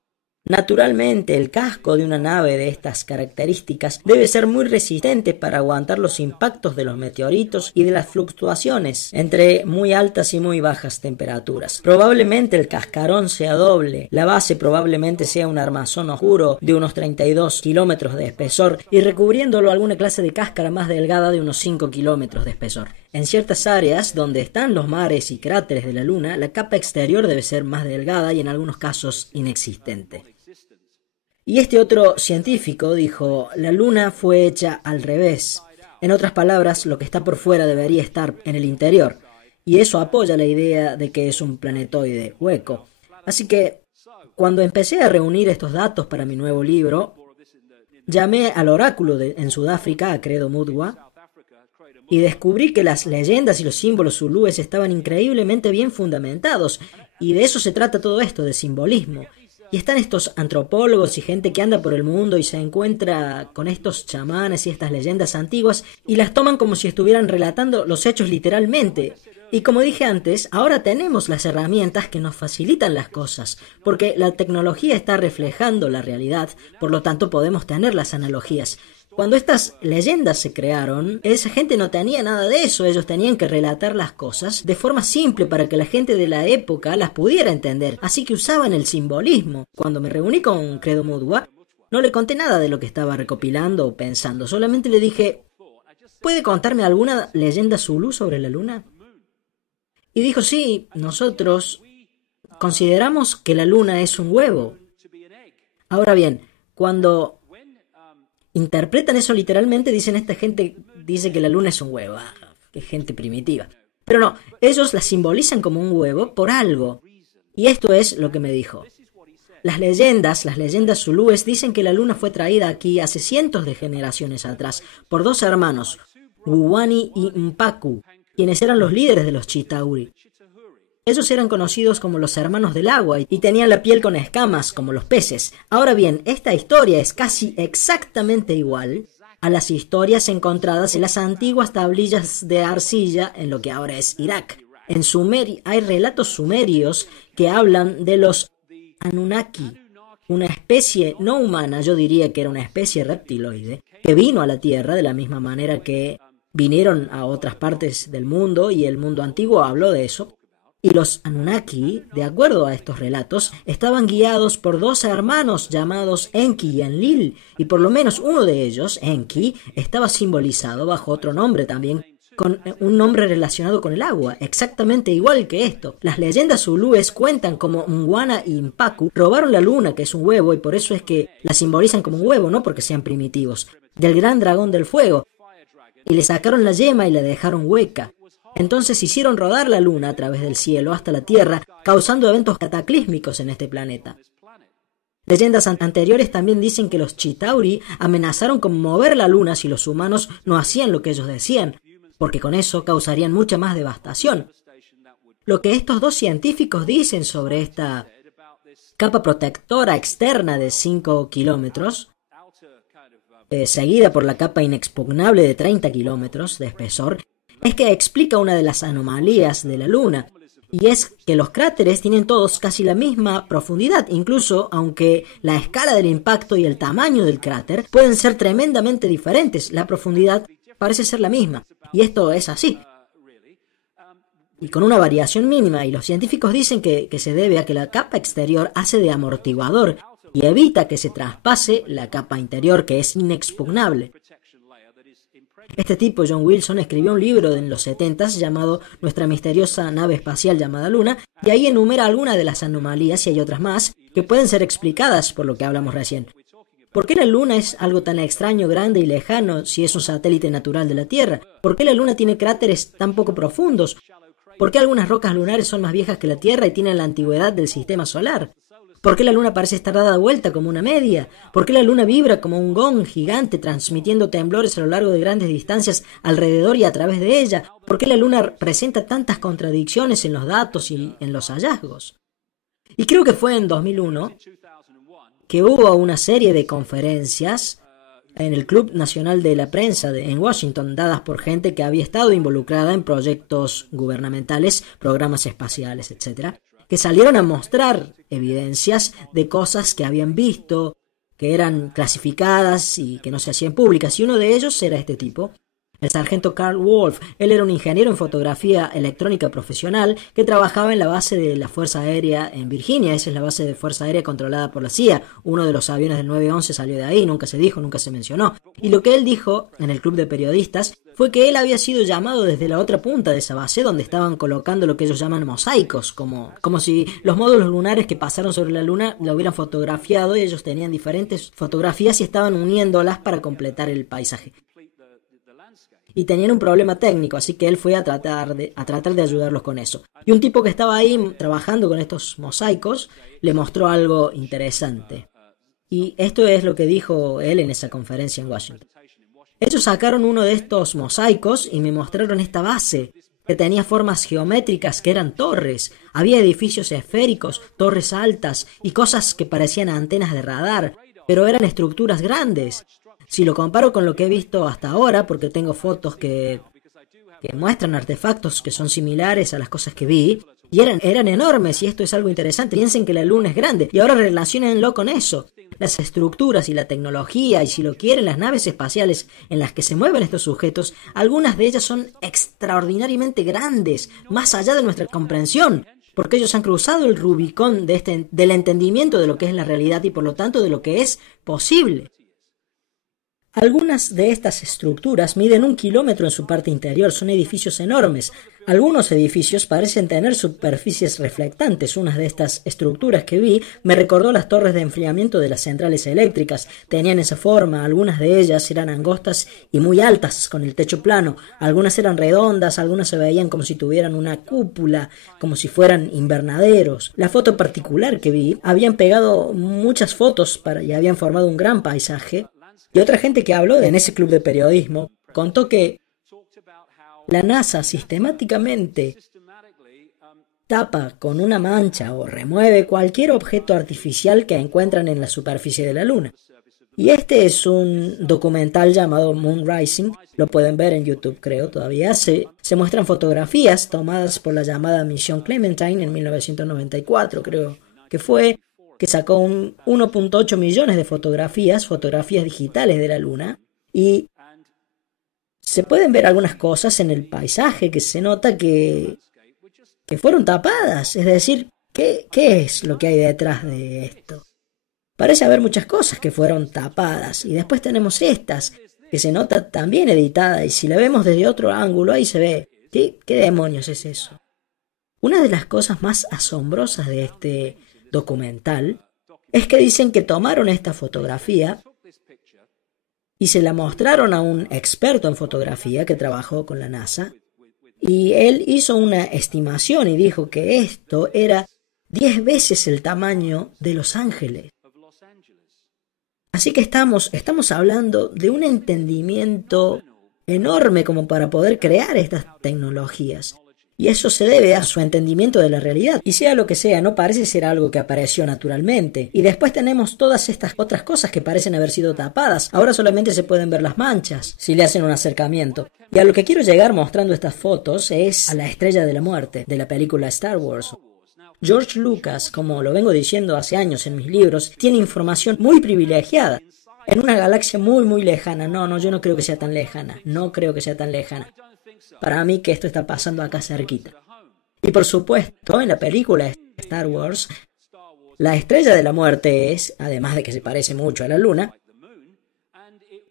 Naturalmente, el casco de una nave de estas características debe ser muy resistente para aguantar los impactos de los meteoritos y de las fluctuaciones entre muy altas y muy bajas temperaturas. Probablemente el cascarón sea doble, la base probablemente sea un armazón oscuro de unos 32 kilómetros de espesor y recubriéndolo alguna clase de cáscara más delgada de unos 5 kilómetros de espesor. En ciertas áreas donde están los mares y cráteres de la Luna, la capa exterior debe ser más delgada y en algunos casos inexistente. Y este otro científico dijo, la Luna fue hecha al revés. En otras palabras, lo que está por fuera debería estar en el interior. Y eso apoya la idea de que es un planetoide hueco. Así que, cuando empecé a reunir estos datos para mi nuevo libro, llamé al oráculo en Sudáfrica, a Credo Mutwa, y descubrí que las leyendas y los símbolos zulúes estaban increíblemente bien fundamentados. Y de eso se trata todo esto, de simbolismo. Y están estos antropólogos y gente que anda por el mundo y se encuentra con estos chamanes y estas leyendas antiguas y las toman como si estuvieran relatando los hechos literalmente. Y como dije antes, ahora tenemos las herramientas que nos facilitan las cosas, porque la tecnología está reflejando la realidad, por lo tanto podemos tener las analogías. Cuando estas leyendas se crearon, esa gente no tenía nada de eso, ellos tenían que relatar las cosas de forma simple para que la gente de la época las pudiera entender, así que usaban el simbolismo. Cuando me reuní con Credo Mutwa, no le conté nada de lo que estaba recopilando o pensando, solamente le dije, ¿puede contarme alguna leyenda zulú sobre la Luna? Y dijo, sí, nosotros consideramos que la Luna es un huevo. Ahora bien, cuando interpretan eso literalmente, dicen esta gente dice que la Luna es un huevo. Qué gente primitiva. Pero no, ellos la simbolizan como un huevo por algo. Y esto es lo que me dijo. Las leyendas zulúes dicen que la Luna fue traída aquí hace cientos de generaciones atrás por dos hermanos, Wuwani y Mpaku, quienes eran los líderes de los Chitauri. Ellos eran conocidos como los hermanos del agua y tenían la piel con escamas como los peces. Ahora bien, esta historia es casi exactamente igual a las historias encontradas en las antiguas tablillas de arcilla en lo que ahora es Irak. En Sumeria hay relatos sumerios que hablan de los Anunnaki, una especie no humana, yo diría que era una especie reptiloide, que vino a la Tierra de la misma manera que vinieron a otras partes del mundo y el mundo antiguo habló de eso. Y los Anunnaki, de acuerdo a estos relatos, estaban guiados por dos hermanos llamados Enki y Enlil, y por lo menos uno de ellos, Enki, estaba simbolizado bajo otro nombre también, con un nombre relacionado con el agua, exactamente igual que esto. Las leyendas zulúes cuentan como Mwana y Mpaku robaron la luna, que es un huevo, y por eso es que la simbolizan como un huevo, no porque sean primitivos, del gran dragón del fuego, y le sacaron la yema y la dejaron hueca. Entonces hicieron rodar la luna a través del cielo hasta la Tierra, causando eventos cataclísmicos en este planeta. Leyendas anteriores también dicen que los Chitauri amenazaron con mover la luna si los humanos no hacían lo que ellos decían, porque con eso causarían mucha más devastación. Lo que estos dos científicos dicen sobre esta capa protectora externa de 5 kilómetros, seguida por la capa inexpugnable de 30 kilómetros de espesor, es que explica una de las anomalías de la Luna, y es que los cráteres tienen todos casi la misma profundidad, incluso aunque la escala del impacto y el tamaño del cráter pueden ser tremendamente diferentes, la profundidad parece ser la misma, y esto es así, y con una variación mínima, y los científicos dicen que se debe a que la capa exterior hace de amortiguador y evita que se traspase la capa interior, que es inexpugnable. Este tipo, John Wilson, escribió un libro en los 70s llamado Nuestra misteriosa nave espacial llamada Luna, y ahí enumera algunas de las anomalías, y hay otras más, que pueden ser explicadas por lo que hablamos recién. ¿Por qué la Luna es algo tan extraño, grande y lejano si es un satélite natural de la Tierra? ¿Por qué la Luna tiene cráteres tan poco profundos? ¿Por qué algunas rocas lunares son más viejas que la Tierra y tienen la antigüedad del sistema solar? ¿Por qué la Luna parece estar dada vuelta como una media? ¿Por qué la Luna vibra como un gong gigante transmitiendo temblores a lo largo de grandes distancias alrededor y a través de ella? ¿Por qué la Luna presenta tantas contradicciones en los datos y en los hallazgos? Y creo que fue en 2001 que hubo una serie de conferencias en el Club Nacional de la Prensa en Washington, dadas por gente que había estado involucrada en proyectos gubernamentales, programas espaciales, etc., que salieron a mostrar evidencias de cosas que habían visto, que eran clasificadas y que no se hacían públicas, y uno de ellos era este tipo, el sargento Carl Wolf. Él era un ingeniero en fotografía electrónica profesional que trabajaba en la base de la Fuerza Aérea en Virginia. Esa es la base de Fuerza Aérea controlada por la CIA. Uno de los aviones del 911 salió de ahí, nunca se dijo, nunca se mencionó. Y lo que él dijo en el club de periodistas fue que él había sido llamado desde la otra punta de esa base, donde estaban colocando lo que ellos llaman mosaicos, como si los módulos lunares que pasaron sobre la Luna la hubieran fotografiado, y ellos tenían diferentes fotografías y estaban uniéndolas para completar el paisaje. Y tenían un problema técnico, así que él fue a tratar de ayudarlos con eso. Y un tipo que estaba ahí trabajando con estos mosaicos le mostró algo interesante. Y esto es lo que dijo él en esa conferencia en Washington. Ellos sacaron uno de estos mosaicos y me mostraron esta base, que tenía formas geométricas que eran torres. Había edificios esféricos, torres altas y cosas que parecían antenas de radar, pero eran estructuras grandes. Si lo comparo con lo que he visto hasta ahora, porque tengo fotos que muestran artefactos que son similares a las cosas que vi, y eran enormes, y esto es algo interesante. Piensen que la Luna es grande, y ahora relaciónenlo con eso. Las estructuras y la tecnología, y si lo quieren, las naves espaciales en las que se mueven estos sujetos, algunas de ellas son extraordinariamente grandes, más allá de nuestra comprensión, porque ellos han cruzado el Rubicón del entendimiento de lo que es la realidad y por lo tanto de lo que es posible. Algunas de estas estructuras miden 1 kilómetro en su parte interior, son edificios enormes. Algunos edificios parecen tener superficies reflectantes. Una de estas estructuras que vi me recordó las torres de enfriamiento de las centrales eléctricas. Tenían esa forma, algunas de ellas eran angostas y muy altas, con el techo plano. Algunas eran redondas, algunas se veían como si tuvieran una cúpula, como si fueran invernaderos. La foto particular que vi, habían pegado muchas fotos y habían formado un gran paisaje. Y otra gente que habló en ese club de periodismo contó que la NASA sistemáticamente tapa con una mancha o remueve cualquier objeto artificial que encuentran en la superficie de la Luna. Y este es un documental llamado Moon Rising, lo pueden ver en YouTube, creo, todavía. Se muestran fotografías tomadas por la llamada Misión Clementine en 1994, creo que fue, que sacó 1.8 millones de fotografías digitales de la Luna, y se pueden ver algunas cosas en el paisaje que se nota que fueron tapadas. Es decir, ¿qué es lo que hay detrás de esto? Parece haber muchas cosas que fueron tapadas, y después tenemos estas, que se nota también editada, y si la vemos desde otro ángulo, ahí se ve. ¿Qué demonios es eso? Una de las cosas más asombrosas de este documental es que dicen que tomaron esta fotografía y se la mostraron a un experto en fotografía que trabajó con la NASA, y él hizo una estimación y dijo que esto era 10 veces el tamaño de Los Ángeles. Así que estamos hablando de un entendimiento enorme como para poder crear estas tecnologías. Y eso se debe a su entendimiento de la realidad. Y sea lo que sea, no parece ser algo que apareció naturalmente. Y después tenemos todas estas otras cosas que parecen haber sido tapadas. Ahora solamente se pueden ver las manchas, si le hacen un acercamiento. Y a lo que quiero llegar mostrando estas fotos es a la Estrella de la Muerte, de la película Star Wars. George Lucas, como lo vengo diciendo hace años en mis libros, tiene información muy privilegiada. En una galaxia muy muy lejana. No, yo no creo que sea tan lejana. No creo que sea tan lejana. Para mí que esto está pasando acá cerquita. Y por supuesto, en la película Star Wars, la Estrella de la Muerte es, además de que se parece mucho a la Luna,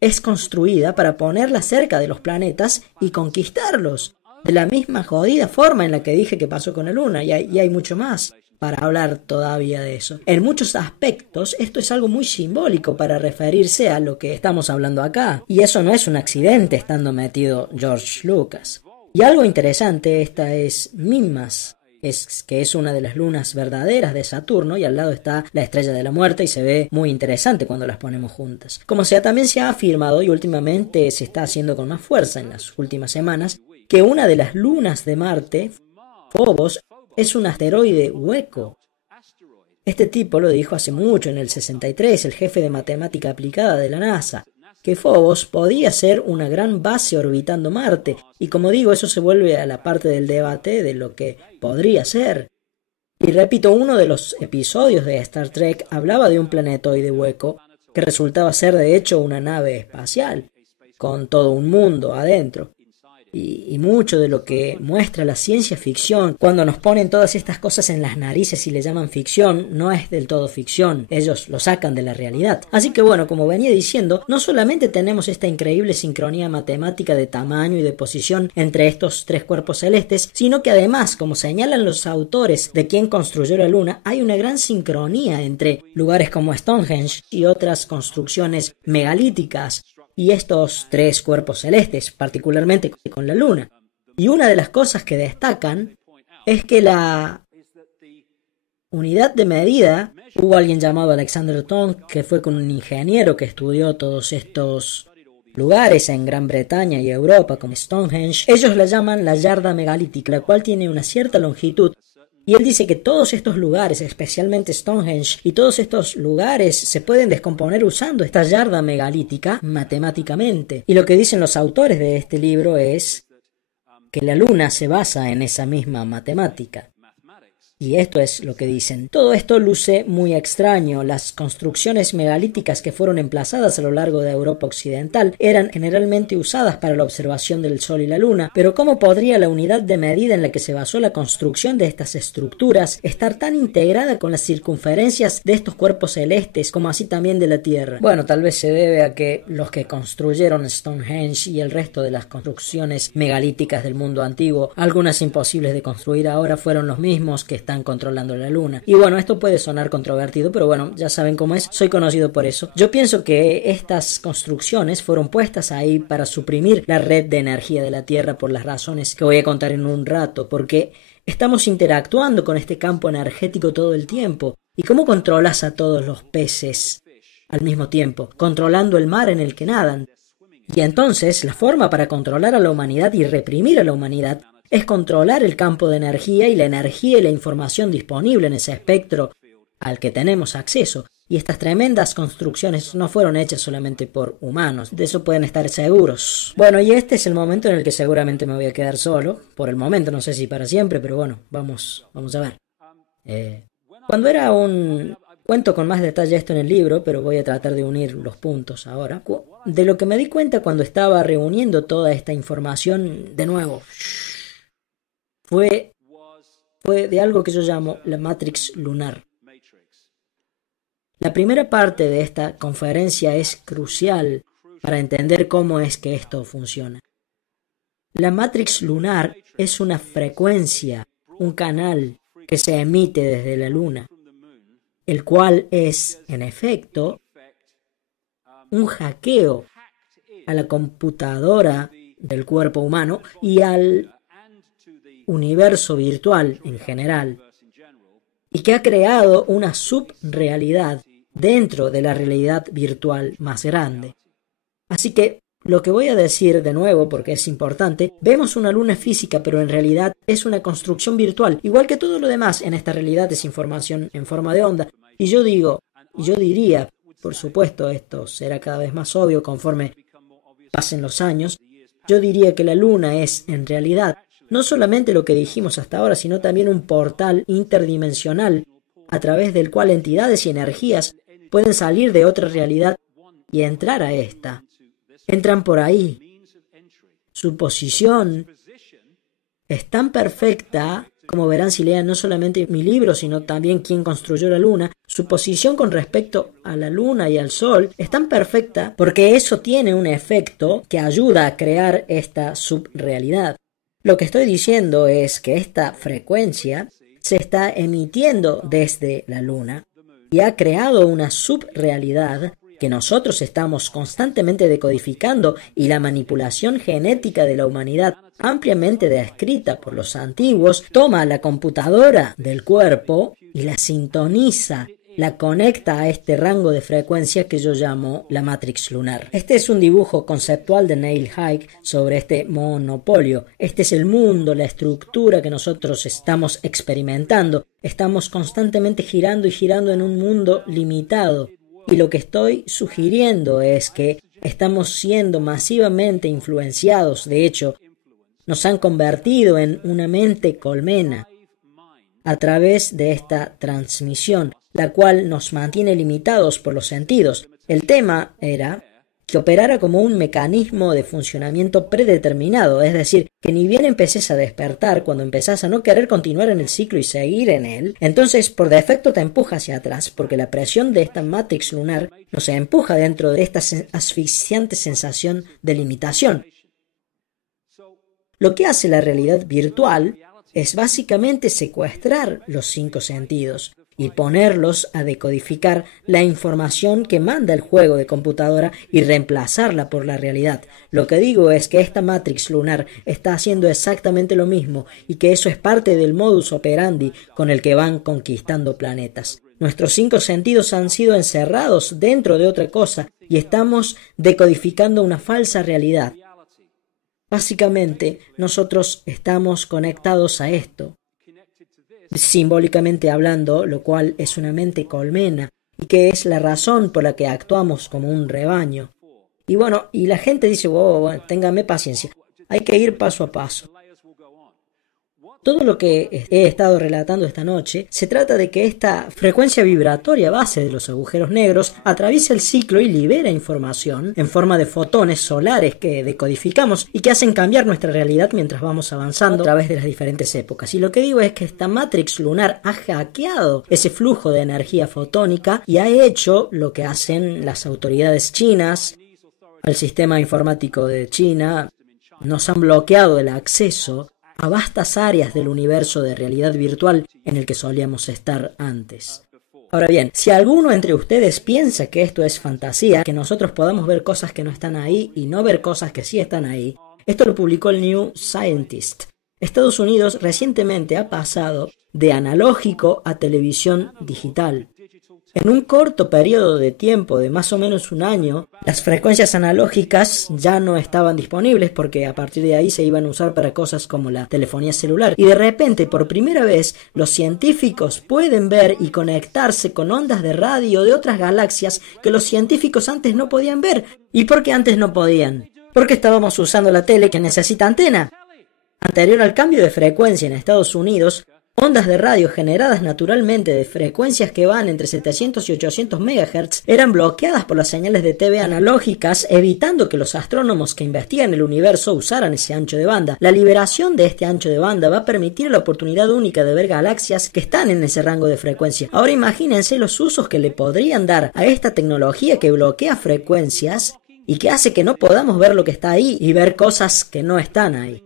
es construida para ponerla cerca de los planetas y conquistarlos, de la misma jodida forma en la que dije que pasó con la Luna, y hay mucho más para hablar todavía de eso. En muchos aspectos, esto es algo muy simbólico para referirse a lo que estamos hablando acá. Y eso no es un accidente estando metido George Lucas. Y algo interesante, esta es Mimas, que es una de las lunas verdaderas de Saturno, y al lado está la estrella de la muerte, y se ve muy interesante cuando las ponemos juntas. Como sea, también se ha afirmado, y últimamente se está haciendo con más fuerza en las últimas semanas, que una de las lunas de Marte, Phobos, es un asteroide hueco. Este tipo lo dijo hace mucho, en el 63, el jefe de matemática aplicada de la NASA, que Phobos podía ser una gran base orbitando Marte, y como digo, eso se vuelve a la parte del debate de lo que podría ser. Y repito, uno de los episodios de Star Trek hablaba de un planetoide hueco que resultaba ser de hecho una nave espacial, con todo un mundo adentro. Y mucho de lo que muestra la ciencia ficción, cuando nos ponen todas estas cosas en las narices y le llaman ficción, no es del todo ficción, ellos lo sacan de la realidad. Así que bueno, como venía diciendo, no solamente tenemos esta increíble sincronía matemática de tamaño y de posición entre estos tres cuerpos celestes, sino que además, como señalan los autores de quien construyó la Luna, hay una gran sincronía entre lugares como Stonehenge y otras construcciones megalíticas, y estos tres cuerpos celestes, particularmente con la Luna. Y una de las cosas que destacan es que la unidad de medida, hubo alguien llamado Alexander Tong, que fue con un ingeniero que estudió todos estos lugares en Gran Bretaña y Europa, como Stonehenge. Ellos la llaman la yarda megalítica, la cual tiene una cierta longitud. Y él dice que todos estos lugares, especialmente Stonehenge, y todos estos lugares se pueden descomponer usando esta yarda megalítica matemáticamente. Y lo que dicen los autores de este libro es que la Luna se basa en esa misma matemática. Y esto es lo que dicen. Todo esto luce muy extraño. Las construcciones megalíticas que fueron emplazadas a lo largo de Europa Occidental eran generalmente usadas para la observación del Sol y la Luna, pero ¿cómo podría la unidad de medida en la que se basó la construcción de estas estructuras estar tan integrada con las circunferencias de estos cuerpos celestes como así también de la Tierra? Bueno, tal vez se debe a que los que construyeron Stonehenge y el resto de las construcciones megalíticas del mundo antiguo, algunas imposibles de construir ahora, fueron los mismos que están controlando la Luna. Y bueno, esto puede sonar controvertido, pero bueno, ya saben cómo es, soy conocido por eso. Yo pienso que estas construcciones fueron puestas ahí para suprimir la red de energía de la Tierra por las razones que voy a contar en un rato, porque estamos interactuando con este campo energético todo el tiempo. ¿Y cómo controlas a todos los peces al mismo tiempo? Controlando el mar en el que nadan. Y entonces, la forma para controlar a la humanidad y reprimir a la humanidad es controlar el campo de energía y la información disponible en ese espectro al que tenemos acceso. Y estas tremendas construcciones no fueron hechas solamente por humanos, de eso pueden estar seguros. Bueno, y este es el momento en el que seguramente me voy a quedar solo, por el momento, no sé si para siempre, pero bueno, vamos a ver. Cuando era cuento con más detalle esto en el libro, pero voy a tratar de unir los puntos ahora. De lo que me di cuenta cuando estaba reuniendo toda esta información, de nuevo, fue de algo que yo llamo la Matrix lunar. La primera parte de esta conferencia es crucial para entender cómo es que esto funciona. La Matrix lunar es una frecuencia, un canal que se emite desde la Luna, el cual es, en efecto, un hackeo a la computadora del cuerpo humano y al universo virtual en general, y que ha creado una subrealidad dentro de la realidad virtual más grande. Así que lo que voy a decir de nuevo, porque es importante, vemos una luna física, pero en realidad es una construcción virtual, igual que todo lo demás en esta realidad es información en forma de onda. Y yo diría, por supuesto, esto será cada vez más obvio conforme pasen los años, yo diría que la luna es, en realidad, no solamente lo que dijimos hasta ahora, sino también un portal interdimensional a través del cual entidades y energías pueden salir de otra realidad y entrar a esta. Entran por ahí. Su posición es tan perfecta, como verán si lean no solamente mi libro, sino también quién construyó la Luna. Su posición con respecto a la Luna y al Sol es tan perfecta porque eso tiene un efecto que ayuda a crear esta subrealidad. Lo que estoy diciendo es que esta frecuencia se está emitiendo desde la Luna y ha creado una subrealidad que nosotros estamos constantemente decodificando, y la manipulación genética de la humanidad ampliamente descrita por los antiguos, toma la computadora del cuerpo y la sintoniza, la conecta a este rango de frecuencia que yo llamo la Matrix lunar. Este es un dibujo conceptual de Neil Haig sobre este monopolio. Este es el mundo, la estructura que nosotros estamos experimentando. Estamos constantemente girando y girando en un mundo limitado. Y lo que estoy sugiriendo es que estamos siendo masivamente influenciados. De hecho, nos han convertido en una mente colmena a través de esta transmisión, la cual nos mantiene limitados por los sentidos. El tema era que operara como un mecanismo de funcionamiento predeterminado, es decir, que ni bien empeces a despertar, cuando empezás a no querer continuar en el ciclo y seguir en él, entonces por defecto te empuja hacia atrás, porque la presión de esta Matrix lunar nos empuja dentro de esta asfixiante sensación de limitación. Lo que hace la realidad virtual es básicamente secuestrar los 5 sentidos y ponerlos a decodificar la información que manda el juego de computadora y reemplazarla por la realidad. Lo que digo es que esta Matrix lunar está haciendo exactamente lo mismo y que eso es parte del modus operandi con el que van conquistando planetas. Nuestros 5 sentidos han sido encerrados dentro de otra cosa y estamos decodificando una falsa realidad. Básicamente, nosotros estamos conectados a esto, simbólicamente hablando, lo cual es una mente colmena, y que es la razón por la que actuamos como un rebaño. Y bueno, y la gente dice, bueno, téngame paciencia, hay que ir paso a paso. Todo lo que he estado relatando esta noche se trata de que esta frecuencia vibratoria base de los agujeros negros atraviesa el ciclo y libera información en forma de fotones solares que decodificamos y que hacen cambiar nuestra realidad mientras vamos avanzando a través de las diferentes épocas. Y lo que digo es que esta Matrix lunar ha hackeado ese flujo de energía fotónica y ha hecho lo que hacen las autoridades chinas, el sistema informático de China. Nos han bloqueado el acceso a vastas áreas del universo de realidad virtual en el que solíamos estar antes. Ahora bien, si alguno entre ustedes piensa que esto es fantasía, que nosotros podamos ver cosas que no están ahí y no ver cosas que sí están ahí, esto lo publicó el New Scientist. Estados Unidos recientemente ha pasado de analógico a televisión digital. En un corto periodo de tiempo de más o menos un año, las frecuencias analógicas ya no estaban disponibles porque a partir de ahí se iban a usar para cosas como la telefonía celular. Y de repente, por primera vez, los científicos pueden ver y conectarse con ondas de radio de otras galaxias que los científicos antes no podían ver. ¿Y por qué antes no podían? Porque estábamos usando la tele que necesita antena. Anterior al cambio de frecuencia en Estados Unidos, ondas de radio generadas naturalmente de frecuencias que van entre 700 y 800 MHz eran bloqueadas por las señales de TV analógicas, evitando que los astrónomos que investigan el universo usaran ese ancho de banda. La liberación de este ancho de banda va a permitir la oportunidad única de ver galaxias que están en ese rango de frecuencia. Ahora imagínense los usos que le podrían dar a esta tecnología que bloquea frecuencias y que hace que no podamos ver lo que está ahí y ver cosas que no están ahí.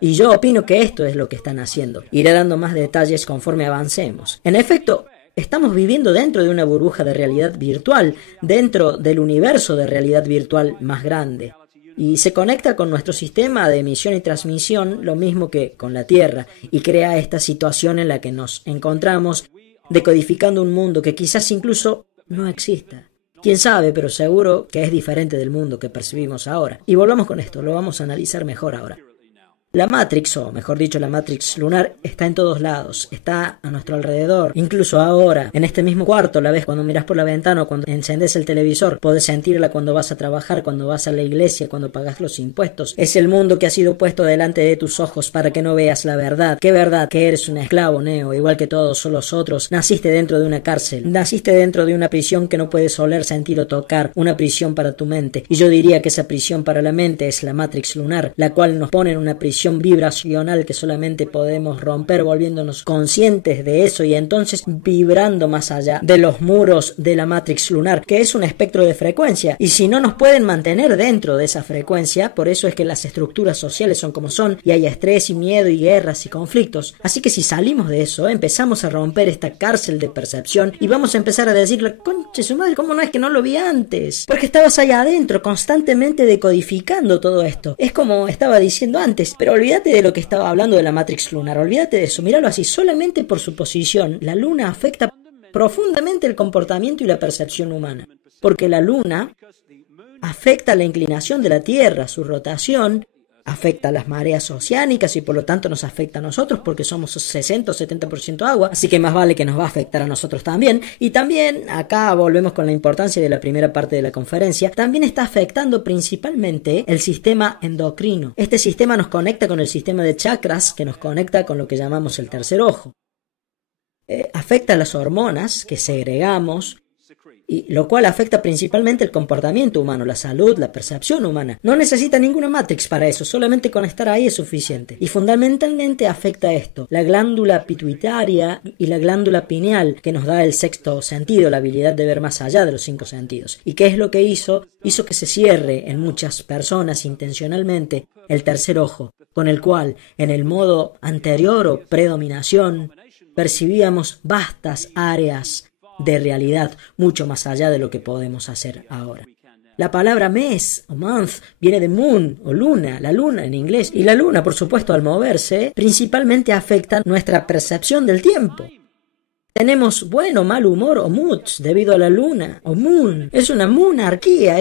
Y yo opino que esto es lo que están haciendo. Iré dando más detalles conforme avancemos. En efecto, estamos viviendo dentro de una burbuja de realidad virtual, dentro del universo de realidad virtual más grande. Y se conecta con nuestro sistema de emisión y transmisión, lo mismo que con la Tierra, y crea esta situación en la que nos encontramos, decodificando un mundo que quizás incluso no exista. Quién sabe, pero seguro que es diferente del mundo que percibimos ahora. Y volvamos con esto, lo vamos a analizar mejor ahora. La Matrix, o mejor dicho, la Matrix lunar, está en todos lados, está a nuestro alrededor. Incluso ahora, en este mismo cuarto, la ves cuando miras por la ventana o cuando encendes el televisor. Podés sentirla cuando vas a trabajar, cuando vas a la iglesia, cuando pagas los impuestos. Es el mundo que ha sido puesto delante de tus ojos para que no veas la verdad. ¿Qué verdad? Que eres un esclavo, Neo, igual que todos los otros. Naciste dentro de una cárcel. Naciste dentro de una prisión que no puedes oler, sentir o tocar. Una prisión para tu mente. Y yo diría que esa prisión para la mente es la Matrix lunar, la cual nos pone en una prisión vibracional que solamente podemos romper volviéndonos conscientes de eso y entonces vibrando más allá de los muros de la Matrix lunar, que es un espectro de frecuencia, y si no nos pueden mantener dentro de esa frecuencia, por eso es que las estructuras sociales son como son y hay estrés y miedo y guerras y conflictos. Así que si salimos de eso, empezamos a romper esta cárcel de percepción y vamos a empezar a decirle, conche su madre, ¿cómo no es que no lo vi antes? Porque estabas allá adentro constantemente decodificando todo esto. Es como estaba diciendo antes, pero olvídate de lo que estaba hablando de la Matrix lunar, olvídate de eso, míralo así, solamente por su posición, la luna afecta profundamente el comportamiento y la percepción humana, porque la luna afecta la inclinación de la Tierra, su rotación, afecta a las mareas oceánicas y por lo tanto nos afecta a nosotros porque somos 60 o 70% agua, así que más vale que nos va a afectar a nosotros también. Y también, acá volvemos con la importancia de la primera parte de la conferencia, también está afectando principalmente el sistema endocrino. Este sistema nos conecta con el sistema de chakras que nos conecta con lo que llamamos el tercer ojo. Afecta las hormonas que segregamos, y lo cual afecta principalmente el comportamiento humano, la salud, la percepción humana. No necesita ninguna Matrix para eso, solamente con estar ahí es suficiente. Y fundamentalmente afecta esto, la glándula pituitaria y la glándula pineal, que nos da el sexto sentido, la habilidad de ver más allá de los 5 sentidos. ¿Y qué es lo que hizo? Hizo que se cierre en muchas personas intencionalmente el tercer ojo, con el cual en el modo anterior o predominación percibíamos vastas áreas de realidad mucho más allá de lo que podemos hacer ahora. La palabra mes o month viene de moon o luna, la luna en inglés, y la luna, por supuesto, al moverse, principalmente afecta nuestra percepción del tiempo. Tenemos buen o mal humor o moods debido a la luna o moon. Es una monarquía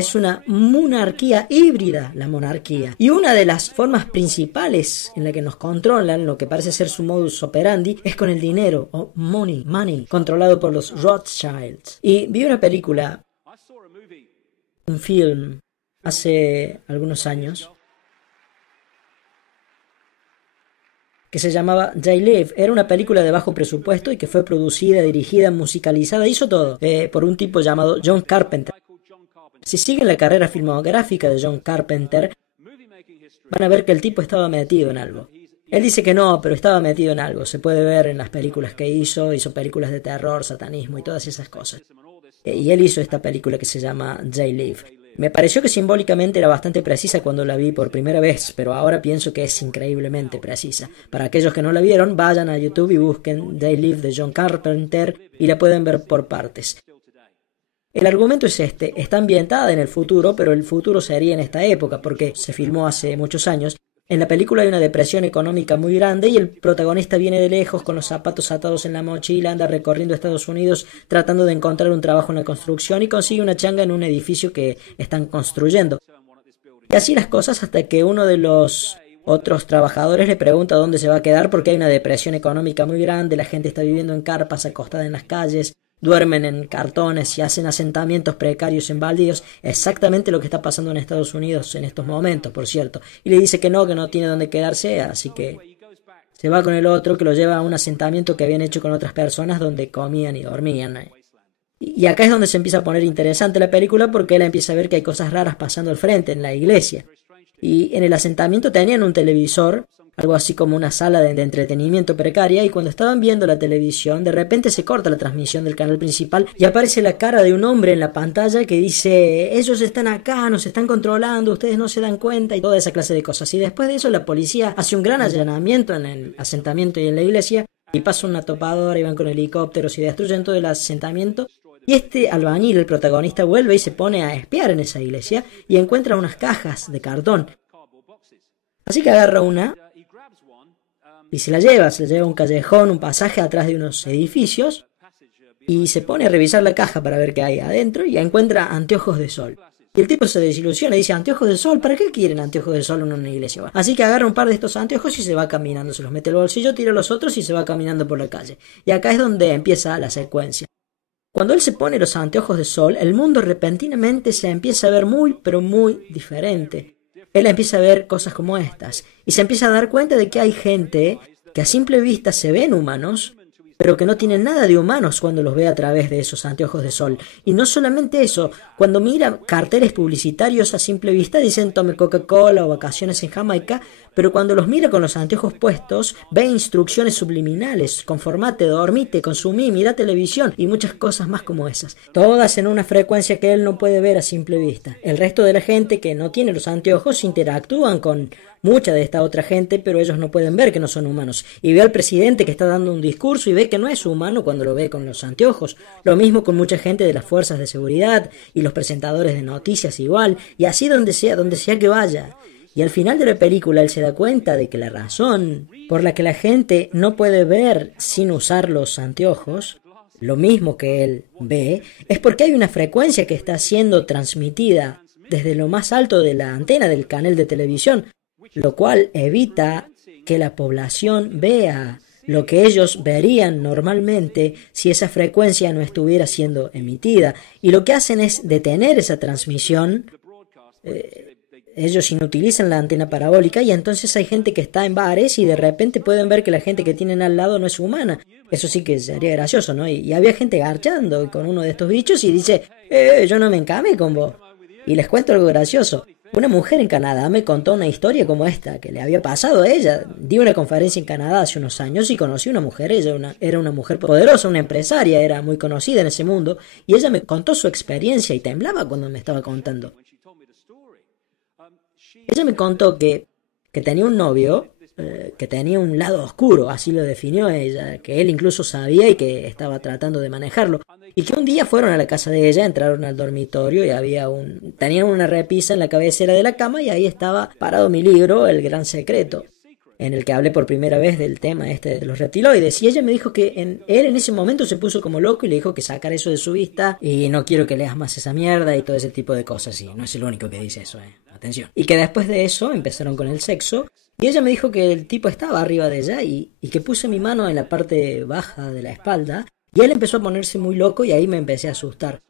híbrida, la monarquía. Y una de las formas principales en la que nos controlan, lo que parece ser su modus operandi, es con el dinero o money, controlado por los Rothschilds. Y vi una película, un film, hace algunos años, que se llamaba They Live. Era una película de bajo presupuesto y que fue producida, dirigida, musicalizada, hizo todo, por un tipo llamado John Carpenter. Si siguen la carrera filmográfica de John Carpenter, van a ver que el tipo estaba metido en algo. Él dice que no, pero estaba metido en algo. Se puede ver en las películas que hizo películas de terror, satanismo y todas esas cosas. Y él hizo esta película que se llama They Live. Me pareció que simbólicamente era bastante precisa cuando la vi por primera vez, pero ahora pienso que es increíblemente precisa. Para aquellos que no la vieron, vayan a YouTube y busquen They Live de John Carpenter y la pueden ver por partes. El argumento es este, está ambientada en el futuro, pero el futuro sería en esta época, porque se filmó hace muchos años. En la película hay una depresión económica muy grande y el protagonista viene de lejos con los zapatos atados en la mochila, anda recorriendo Estados Unidos tratando de encontrar un trabajo en la construcción y consigue una changa en un edificio que están construyendo. Y así las cosas hasta que uno de los otros trabajadores le pregunta dónde se va a quedar porque hay una depresión económica muy grande, la gente está viviendo en carpas acostada en las calles, duermen en cartones y hacen asentamientos precarios en baldíos, exactamente lo que está pasando en Estados Unidos en estos momentos, por cierto. Y le dice que no tiene dónde quedarse, así que se va con el otro que lo lleva a un asentamiento que habían hecho con otras personas donde comían y dormían. Y acá es donde se empieza a poner interesante la película porque él empieza a ver que hay cosas raras pasando al frente en la iglesia. Y en el asentamiento tenían un televisor, algo así como una sala de entretenimiento precaria, y cuando estaban viendo la televisión, de repente se corta la transmisión del canal principal y aparece la cara de un hombre en la pantalla que dice, ellos están acá, nos están controlando, ustedes no se dan cuenta, y toda esa clase de cosas. Y después de eso la policía hace un gran allanamiento en el asentamiento y en la iglesia, y pasa una topadora y van con helicópteros y destruyen todo el asentamiento. Y este albañil, el protagonista, vuelve y se pone a espiar en esa iglesia y encuentra unas cajas de cartón. Así que agarra una y se la lleva a un callejón, un pasaje atrás de unos edificios y se pone a revisar la caja para ver qué hay adentro y encuentra anteojos de sol. Y el tipo se desilusiona y dice, ¿anteojos de sol? ¿Para qué quieren anteojos de sol en una iglesia? Así que agarra un par de estos anteojos y se va caminando, se los mete al bolsillo, tira los otros y se va caminando por la calle. Y acá es donde empieza la secuencia. Cuando él se pone los anteojos de sol, el mundo repentinamente se empieza a ver muy, pero muy diferente. Él empieza a ver cosas como estas y se empieza a dar cuenta de que hay gente que a simple vista se ven humanos, pero que no tienen nada de humanos cuando los ve a través de esos anteojos de sol. Y no solamente eso, cuando mira carteles publicitarios a simple vista dicen tome Coca-Cola o vacaciones en Jamaica, pero cuando los mira con los anteojos puestos ve instrucciones subliminales, conformate, dormite, consumí, mira televisión y muchas cosas más como esas. Todas en una frecuencia que él no puede ver a simple vista. El resto de la gente que no tiene los anteojos interactúan con mucha de esta otra gente, pero ellos no pueden ver que no son humanos. Y ve al presidente que está dando un discurso y ve que no es humano cuando lo ve con los anteojos. Lo mismo con mucha gente de las fuerzas de seguridad y los presentadores de noticias igual, y así donde sea que vaya. Y al final de la película él se da cuenta de que la razón por la que la gente no puede ver sin usar los anteojos, lo mismo que él ve, es porque hay una frecuencia que está siendo transmitida desde lo más alto de la antena del canal de televisión, lo cual evita que la población vea lo que ellos verían normalmente si esa frecuencia no estuviera siendo emitida. Y lo que hacen es detener esa transmisión. Ellos inutilizan la antena parabólica y entonces hay gente que está en bares y de repente pueden ver que la gente que tienen al lado no es humana. Eso sí que sería gracioso, ¿no? Y había gente garchando con uno de estos bichos y dice, yo no me encamé con vos. Y les cuento algo gracioso. Una mujer en Canadá me contó una historia como esta, que le había pasado a ella. Di una conferencia en Canadá hace unos años y conocí a una mujer. Ella era una mujer poderosa, una empresaria, era muy conocida en ese mundo. Y ella me contó su experiencia y temblaba cuando me estaba contando. Ella me contó que tenía un novio, que tenía un lado oscuro, así lo definió ella, que él incluso sabía y que estaba tratando de manejarlo. Y que un día fueron a la casa de ella, entraron al dormitorio y tenían una repisa en la cabecera de la cama y ahí estaba parado mi libro, El Gran Secreto, en el que hablé por primera vez del tema de los reptiloides. Y ella me dijo que él en ese momento se puso como loco y le dijo que sacara eso de su vista y no quiero que leas más esa mierda y todo ese tipo de cosas. Y no es el único que dice eso, atención. Y que después de eso empezaron con el sexo. Y ella me dijo que el tipo estaba arriba de ella y que puse mi mano en la parte baja de la espalda. Y él empezó a ponerse muy loco y ahí me empecé a asustar.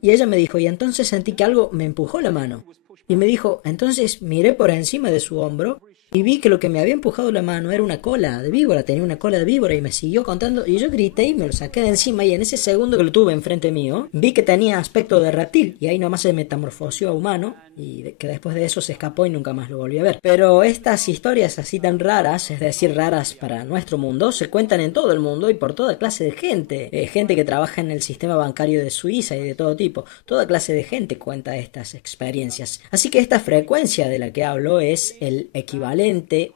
Y ella me dijo, y entonces sentí que algo me empujó la mano. Y me dijo, entonces miré por encima de su hombro y vi que lo que me había empujado la mano era una cola de víbora, tenía una cola de víbora y me siguió contando y yo grité y me lo saqué de encima y en ese segundo que lo tuve enfrente mío, vi que tenía aspecto de reptil y ahí nomás se metamorfoseó a humano y que después de eso se escapó y nunca más lo volví a ver. Pero estas historias así tan raras, es decir, raras para nuestro mundo, se cuentan en todo el mundo y por toda clase de gente. Gente que trabaja en el sistema bancario de Suiza y de todo tipo. Toda clase de gente cuenta estas experiencias. Así que esta frecuencia de la que hablo es el equivalente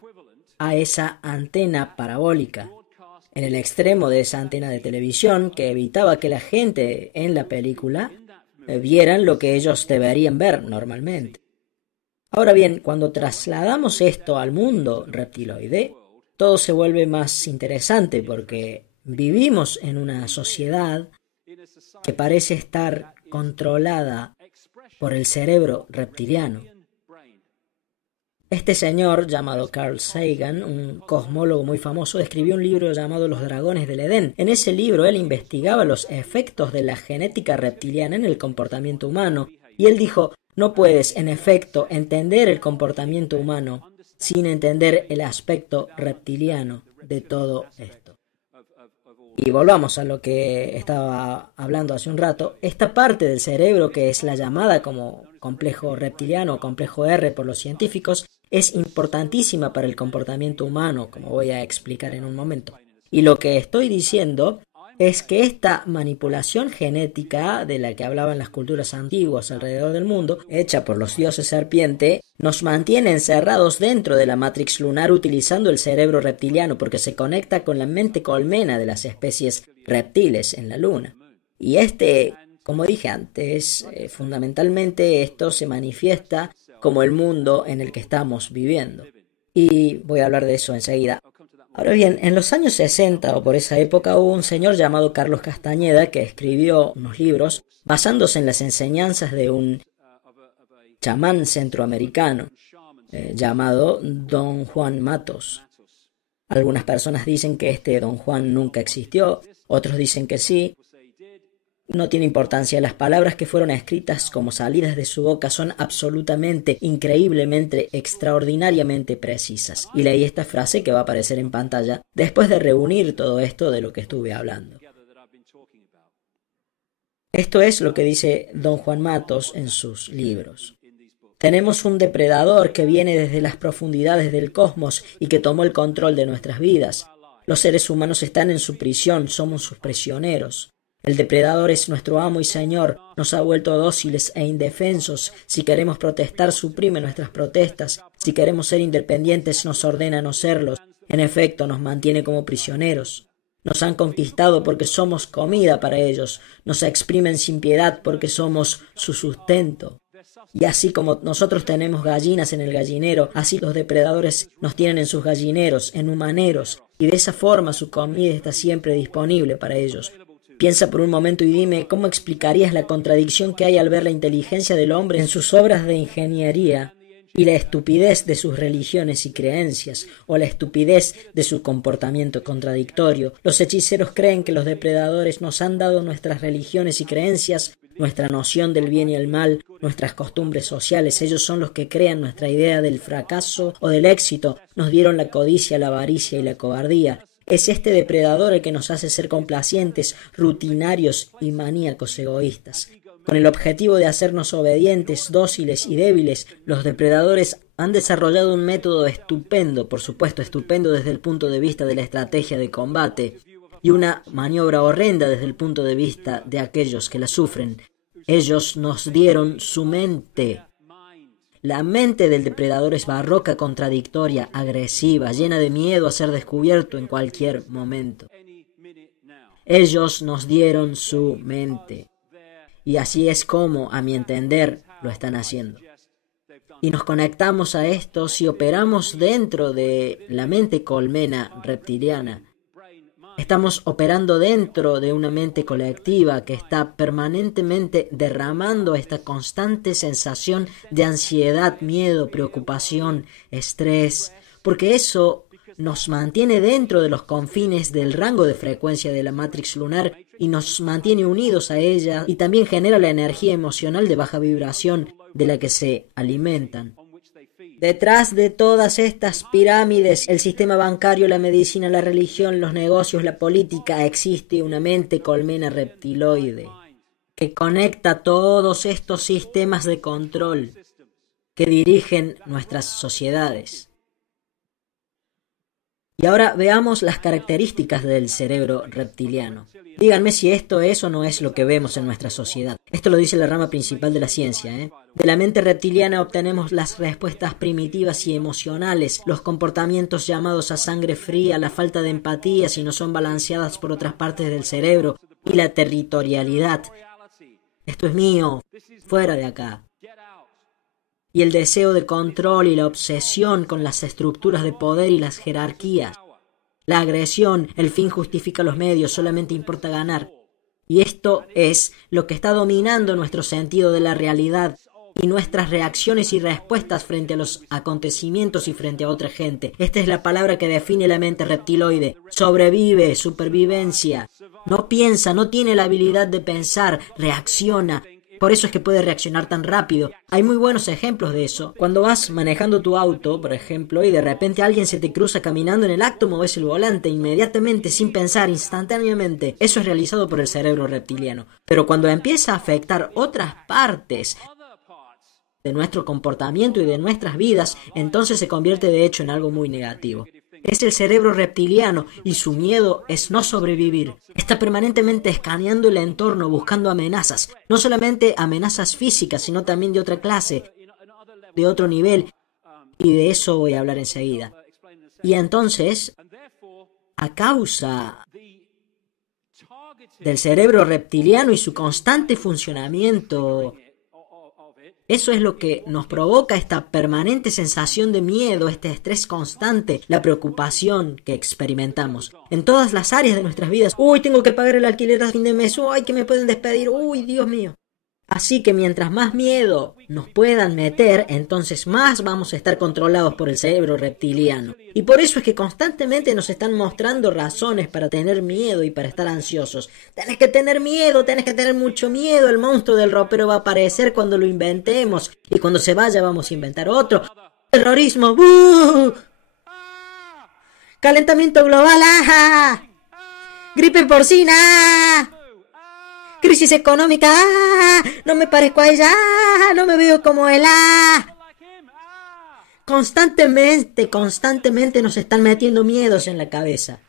a esa antena parabólica. En el extremo de esa antena de televisión que evitaba que la gente en la película vieran lo que ellos deberían ver normalmente. Ahora bien, cuando trasladamos esto al mundo reptiloide, todo se vuelve más interesante porque vivimos en una sociedad que parece estar controlada por el cerebro reptiliano. Este señor, llamado Carl Sagan, un cosmólogo muy famoso, escribió un libro llamado Los Dragones del Edén. En ese libro él investigaba los efectos de la genética reptiliana en el comportamiento humano, y él dijo, no puedes, en efecto, entender el comportamiento humano sin entender el aspecto reptiliano de todo esto. Y volvamos a lo que estaba hablando hace un rato. Esta parte del cerebro que es la llamada como complejo reptiliano o complejo R por los científicos es importantísima para el comportamiento humano, como voy a explicar en un momento. Y lo que estoy diciendo es que esta manipulación genética de la que hablaban las culturas antiguas alrededor del mundo, hecha por los dioses serpiente, nos mantiene encerrados dentro de la Matrix lunar utilizando el cerebro reptiliano porque se conecta con la mente colmena de las especies reptiles en la luna. Y como dije antes, fundamentalmente esto se manifiesta como el mundo en el que estamos viviendo. Y voy a hablar de eso enseguida. Ahora bien, en los años 60 o por esa época hubo un señor llamado Carlos Castañeda que escribió unos libros basándose en las enseñanzas de un chamán centroamericano llamado Don Juan Matos. Algunas personas dicen que este Don Juan nunca existió, otros dicen que sí. No tiene importancia, las palabras que fueron escritas como salidas de su boca son absolutamente, increíblemente, extraordinariamente precisas. Y leí esta frase que va a aparecer en pantalla después de reunir todo esto de lo que estuve hablando. Esto es lo que dice Don Juan Matos en sus libros. Tenemos un depredador que viene desde las profundidades del cosmos y que tomó el control de nuestras vidas. Los seres humanos están en su prisión, somos sus prisioneros. El depredador es nuestro amo y señor, nos ha vuelto dóciles e indefensos. Si queremos protestar, suprime nuestras protestas. Si queremos ser independientes, nos ordena no serlos. En efecto, nos mantiene como prisioneros. Nos han conquistado porque somos comida para ellos. Nos exprimen sin piedad porque somos su sustento. Y así como nosotros tenemos gallinas en el gallinero, así los depredadores nos tienen en sus gallineros, en humaneros, y de esa forma su comida está siempre disponible para ellos. Piensa por un momento y dime cómo explicarías la contradicción que hay al ver la inteligencia del hombre en sus obras de ingeniería y la estupidez de sus religiones y creencias, o la estupidez de su comportamiento contradictorio. Los hechiceros creen que los depredadores nos han dado nuestras religiones y creencias, nuestra noción del bien y el mal, nuestras costumbres sociales. Ellos son los que crean nuestra idea del fracaso o del éxito. Nos dieron la codicia, la avaricia y la cobardía. Es este depredador el que nos hace ser complacientes, rutinarios y maníacos egoístas. Con el objetivo de hacernos obedientes, dóciles y débiles, los depredadores han desarrollado un método estupendo, por supuesto estupendo desde el punto de vista de la estrategia de combate, y una maniobra horrenda desde el punto de vista de aquellos que la sufren. Ellos nos dieron su mente. La mente del depredador es barroca, contradictoria, agresiva, llena de miedo a ser descubierto en cualquier momento. Ellos nos dieron su mente. Y así es como, a mi entender, lo están haciendo. Y nos conectamos a esto si operamos dentro de la mente colmena reptiliana. Estamos operando dentro de una mente colectiva que está permanentemente derramando esta constante sensación de ansiedad, miedo, preocupación, estrés, porque eso nos mantiene dentro de los confines del rango de frecuencia de la Matrix lunar y nos mantiene unidos a ella, y también genera la energía emocional de baja vibración de la que se alimentan. Detrás de todas estas pirámides, el sistema bancario, la medicina, la religión, los negocios, la política, existe una mente colmena reptiloide que conecta todos estos sistemas de control que dirigen nuestras sociedades. Y ahora veamos las características del cerebro reptiliano. Díganme si esto es o no es lo que vemos en nuestra sociedad. Esto lo dice la rama principal de la ciencia, De la mente reptiliana obtenemos las respuestas primitivas y emocionales, los comportamientos llamados a sangre fría, la falta de empatía si no son balanceadas por otras partes del cerebro, y la territorialidad. Esto es mío, fuera de acá. Y el deseo de control y la obsesión con las estructuras de poder y las jerarquías. La agresión, el fin justifica los medios, solamente importa ganar. Y esto es lo que está dominando nuestro sentido de la realidad y nuestras reacciones y respuestas frente a los acontecimientos y frente a otra gente. Esta es la palabra que define la mente reptiloide. Sobrevive, supervivencia. No piensa, no tiene la habilidad de pensar, reacciona. Por eso es que puede reaccionar tan rápido. Hay muy buenos ejemplos de eso. Cuando vas manejando tu auto, por ejemplo, y de repente alguien se te cruza caminando en el acto, mueves el volante inmediatamente, sin pensar, instantáneamente. Eso es realizado por el cerebro reptiliano. Pero cuando empieza a afectar otras partes de nuestro comportamiento y de nuestras vidas, entonces se convierte de hecho en algo muy negativo. Es el cerebro reptiliano y su miedo es no sobrevivir. Está permanentemente escaneando el entorno buscando amenazas, no solamente amenazas físicas, sino también de otra clase, de otro nivel, y de eso voy a hablar enseguida. Y entonces, a causa del cerebro reptiliano y su constante funcionamiento, eso es lo que nos provoca esta permanente sensación de miedo, este estrés constante, la preocupación que experimentamos en todas las áreas de nuestras vidas. Uy, tengo que pagar el alquiler a fin de mes. Uy, que me pueden despedir. Uy, Dios mío. Así que mientras más miedo nos puedan meter, entonces más vamos a estar controlados por el cerebro reptiliano. Y por eso es que constantemente nos están mostrando razones para tener miedo y para estar ansiosos. Tenés que tener miedo, tenés que tener mucho miedo. El monstruo del ropero va a aparecer cuando lo inventemos. Y cuando se vaya vamos a inventar otro. Terrorismo. ¡Bú! Calentamiento global. ¡Ah! Gripe porcina. Crisis económica, no me parezco a ella, no me veo como él. Constantemente nos están metiendo miedos en la cabeza.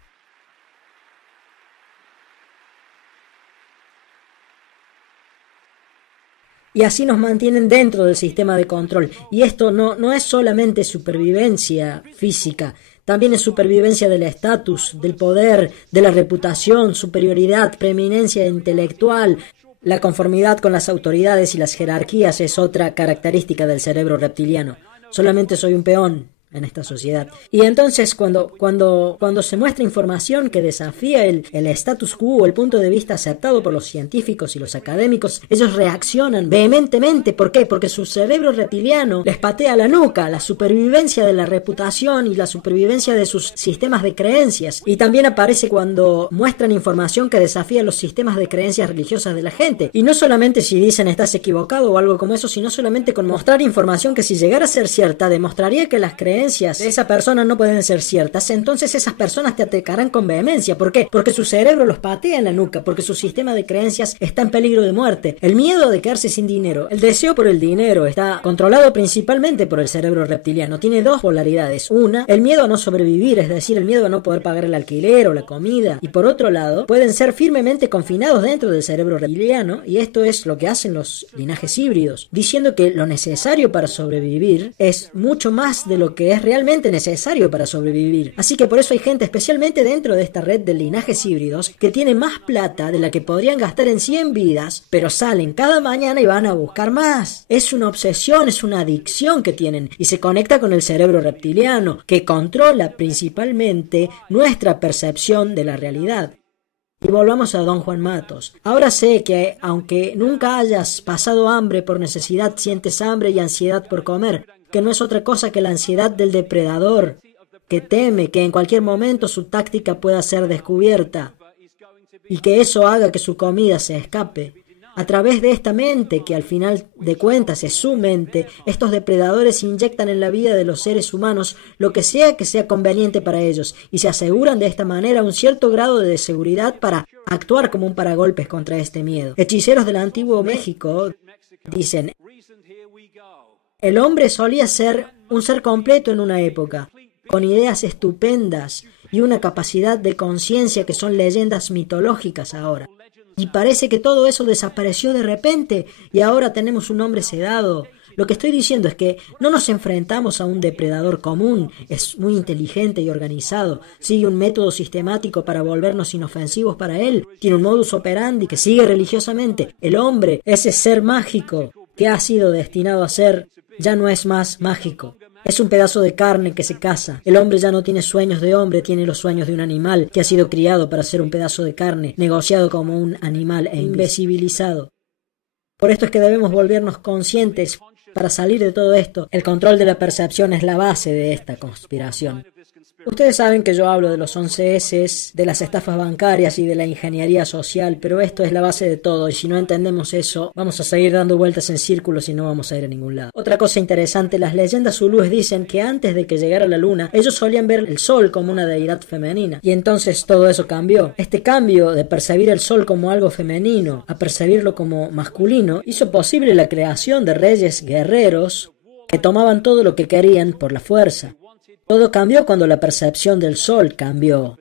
Y así nos mantienen dentro del sistema de control. Y esto no es solamente supervivencia física, también es supervivencia del estatus, del poder, de la reputación, superioridad, preeminencia intelectual, La conformidad con las autoridades y las jerarquías es otra característica del cerebro reptiliano. Solamente soy un peón en esta sociedad. Y entonces cuando se muestra información que desafía el status quo, el punto de vista aceptado por los científicos y los académicos, ellos reaccionan vehementemente. ¿Por qué? Porque su cerebro reptiliano les patea la nuca, la supervivencia de la reputación y la supervivencia de sus sistemas de creencias. Y también aparece cuando muestran información que desafía los sistemas de creencias religiosas de la gente. Y no solamente si dicen estás equivocado o algo como eso, sino solamente con mostrar información que si llegara a ser cierta, demostraría que las creencias de esa persona no pueden ser ciertas. Entonces esas personas te atacarán con vehemencia. ¿Por qué? Porque su cerebro los patea en la nuca, porque su sistema de creencias está en peligro de muerte. El miedo de quedarse sin dinero, el deseo por el dinero está controlado principalmente por el cerebro reptiliano. Tiene dos polaridades. Una, el miedo a no sobrevivir, es decir, el miedo a no poder pagar el alquiler o la comida. Y por otro lado, pueden ser firmemente confinados dentro del cerebro reptiliano, y esto es lo que hacen los linajes híbridos, diciendo que lo necesario para sobrevivir es mucho más de lo que es realmente necesario para sobrevivir. Así que por eso hay gente, especialmente dentro de esta red de linajes híbridos, que tiene más plata de la que podrían gastar en 100 vidas, pero salen cada mañana y van a buscar más. Es una obsesión, es una adicción que tienen, y se conecta con el cerebro reptiliano, que controla principalmente nuestra percepción de la realidad. Y volvamos a Don Juan Matos. Ahora sé que, aunque nunca hayas pasado hambre por necesidad, sientes hambre y ansiedad por comer, que no es otra cosa que la ansiedad del depredador, que teme que en cualquier momento su táctica pueda ser descubierta y que eso haga que su comida se escape. A través de esta mente, que al final de cuentas es su mente, estos depredadores inyectan en la vida de los seres humanos lo que sea conveniente para ellos, y se aseguran de esta manera un cierto grado de seguridad para actuar como un paragolpes contra este miedo. Hechiceros del antiguo México dicen: el hombre solía ser un ser completo en una época, con ideas estupendas y una capacidad de conciencia que son leyendas mitológicas ahora. Y parece que todo eso desapareció de repente y ahora tenemos un hombre sedado. Lo que estoy diciendo es que no nos enfrentamos a un depredador común, es muy inteligente y organizado, sigue un método sistemático para volvernos inofensivos para él, tiene un modus operandi que sigue religiosamente. El hombre, ese ser mágico que ha sido destinado a ser, ya no es más mágico. Es un pedazo de carne que se caza. El hombre ya no tiene sueños de hombre, tiene los sueños de un animal que ha sido criado para ser un pedazo de carne, negociado como un animal e invisibilizado. Por esto es que debemos volvernos conscientes para salir de todo esto. El control de la percepción es la base de esta conspiración. Ustedes saben que yo hablo de los 11S, de las estafas bancarias y de la ingeniería social, pero esto es la base de todo, y si no entendemos eso, vamos a seguir dando vueltas en círculos y no vamos a ir a ningún lado. Otra cosa interesante, las leyendas zulúes dicen que antes de que llegara la luna, ellos solían ver el sol como una deidad femenina, y entonces todo eso cambió. Este cambio de percibir el sol como algo femenino a percibirlo como masculino hizo posible la creación de reyes guerreros que tomaban todo lo que querían por la fuerza. Todo cambió cuando la percepción del sol cambió.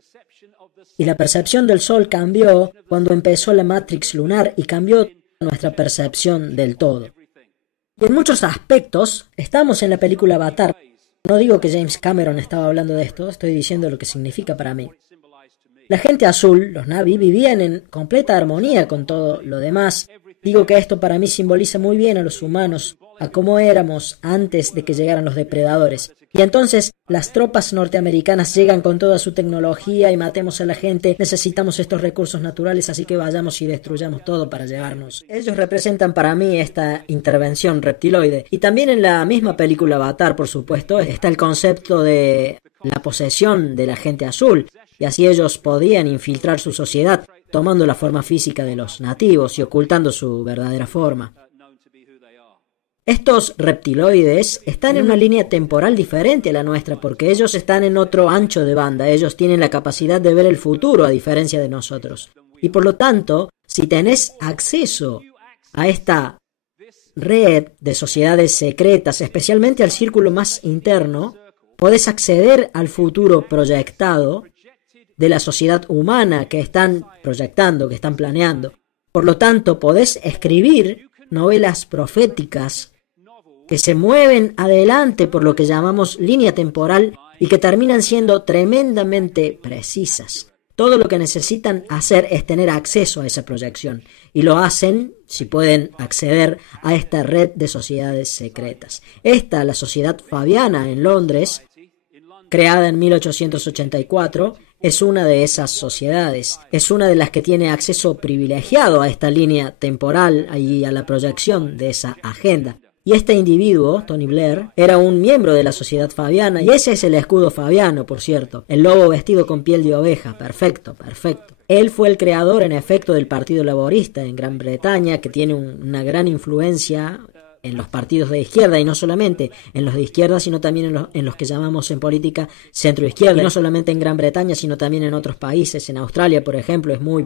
Y la percepción del sol cambió cuando empezó la Matrix lunar y cambió nuestra percepción del todo. Y en muchos aspectos estamos en la película Avatar. No digo que James Cameron estaba hablando de esto, estoy diciendo lo que significa para mí. La gente azul, los Na'vi, vivían en completa armonía con todo lo demás. Digo que esto para mí simboliza muy bien a los humanos, a cómo éramos antes de que llegaran los depredadores. Y entonces las tropas norteamericanas llegan con toda su tecnología y matemos a la gente. Necesitamos estos recursos naturales, así que vayamos y destruyamos todo para llevarnos. Ellos representan para mí esta intervención reptiloide. Y también en la misma película Avatar, por supuesto, está el concepto de la posesión de la gente azul. Y así ellos podían infiltrar su sociedad, tomando la forma física de los nativos y ocultando su verdadera forma. Estos reptiloides están en una línea temporal diferente a la nuestra porque ellos están en otro ancho de banda. Ellos tienen la capacidad de ver el futuro a diferencia de nosotros. Y por lo tanto, si tenés acceso a esta red de sociedades secretas, especialmente al círculo más interno, podés acceder al futuro proyectado de la sociedad humana que están proyectando, que están planeando. Por lo tanto, podés escribir novelas proféticas que se mueven adelante por lo que llamamos línea temporal y que terminan siendo tremendamente precisas. Todo lo que necesitan hacer es tener acceso a esa proyección, y lo hacen si pueden acceder a esta red de sociedades secretas. La Sociedad Fabiana en Londres, creada en 1884, es una de esas sociedades. Es una de las que tiene acceso privilegiado a esta línea temporal y a la proyección de esa agenda. Y este individuo, Tony Blair, era un miembro de la Sociedad Fabiana, y ese es el escudo fabiano, por cierto. El lobo vestido con piel de oveja. Perfecto, perfecto. Él fue el creador, en efecto, del Partido Laborista en Gran Bretaña, que tiene una gran influencia en los partidos de izquierda, y no solamente en los de izquierda, sino también en los que llamamos en política centro-izquierda, y no solamente en Gran Bretaña, sino también en otros países. En Australia, por ejemplo, es muy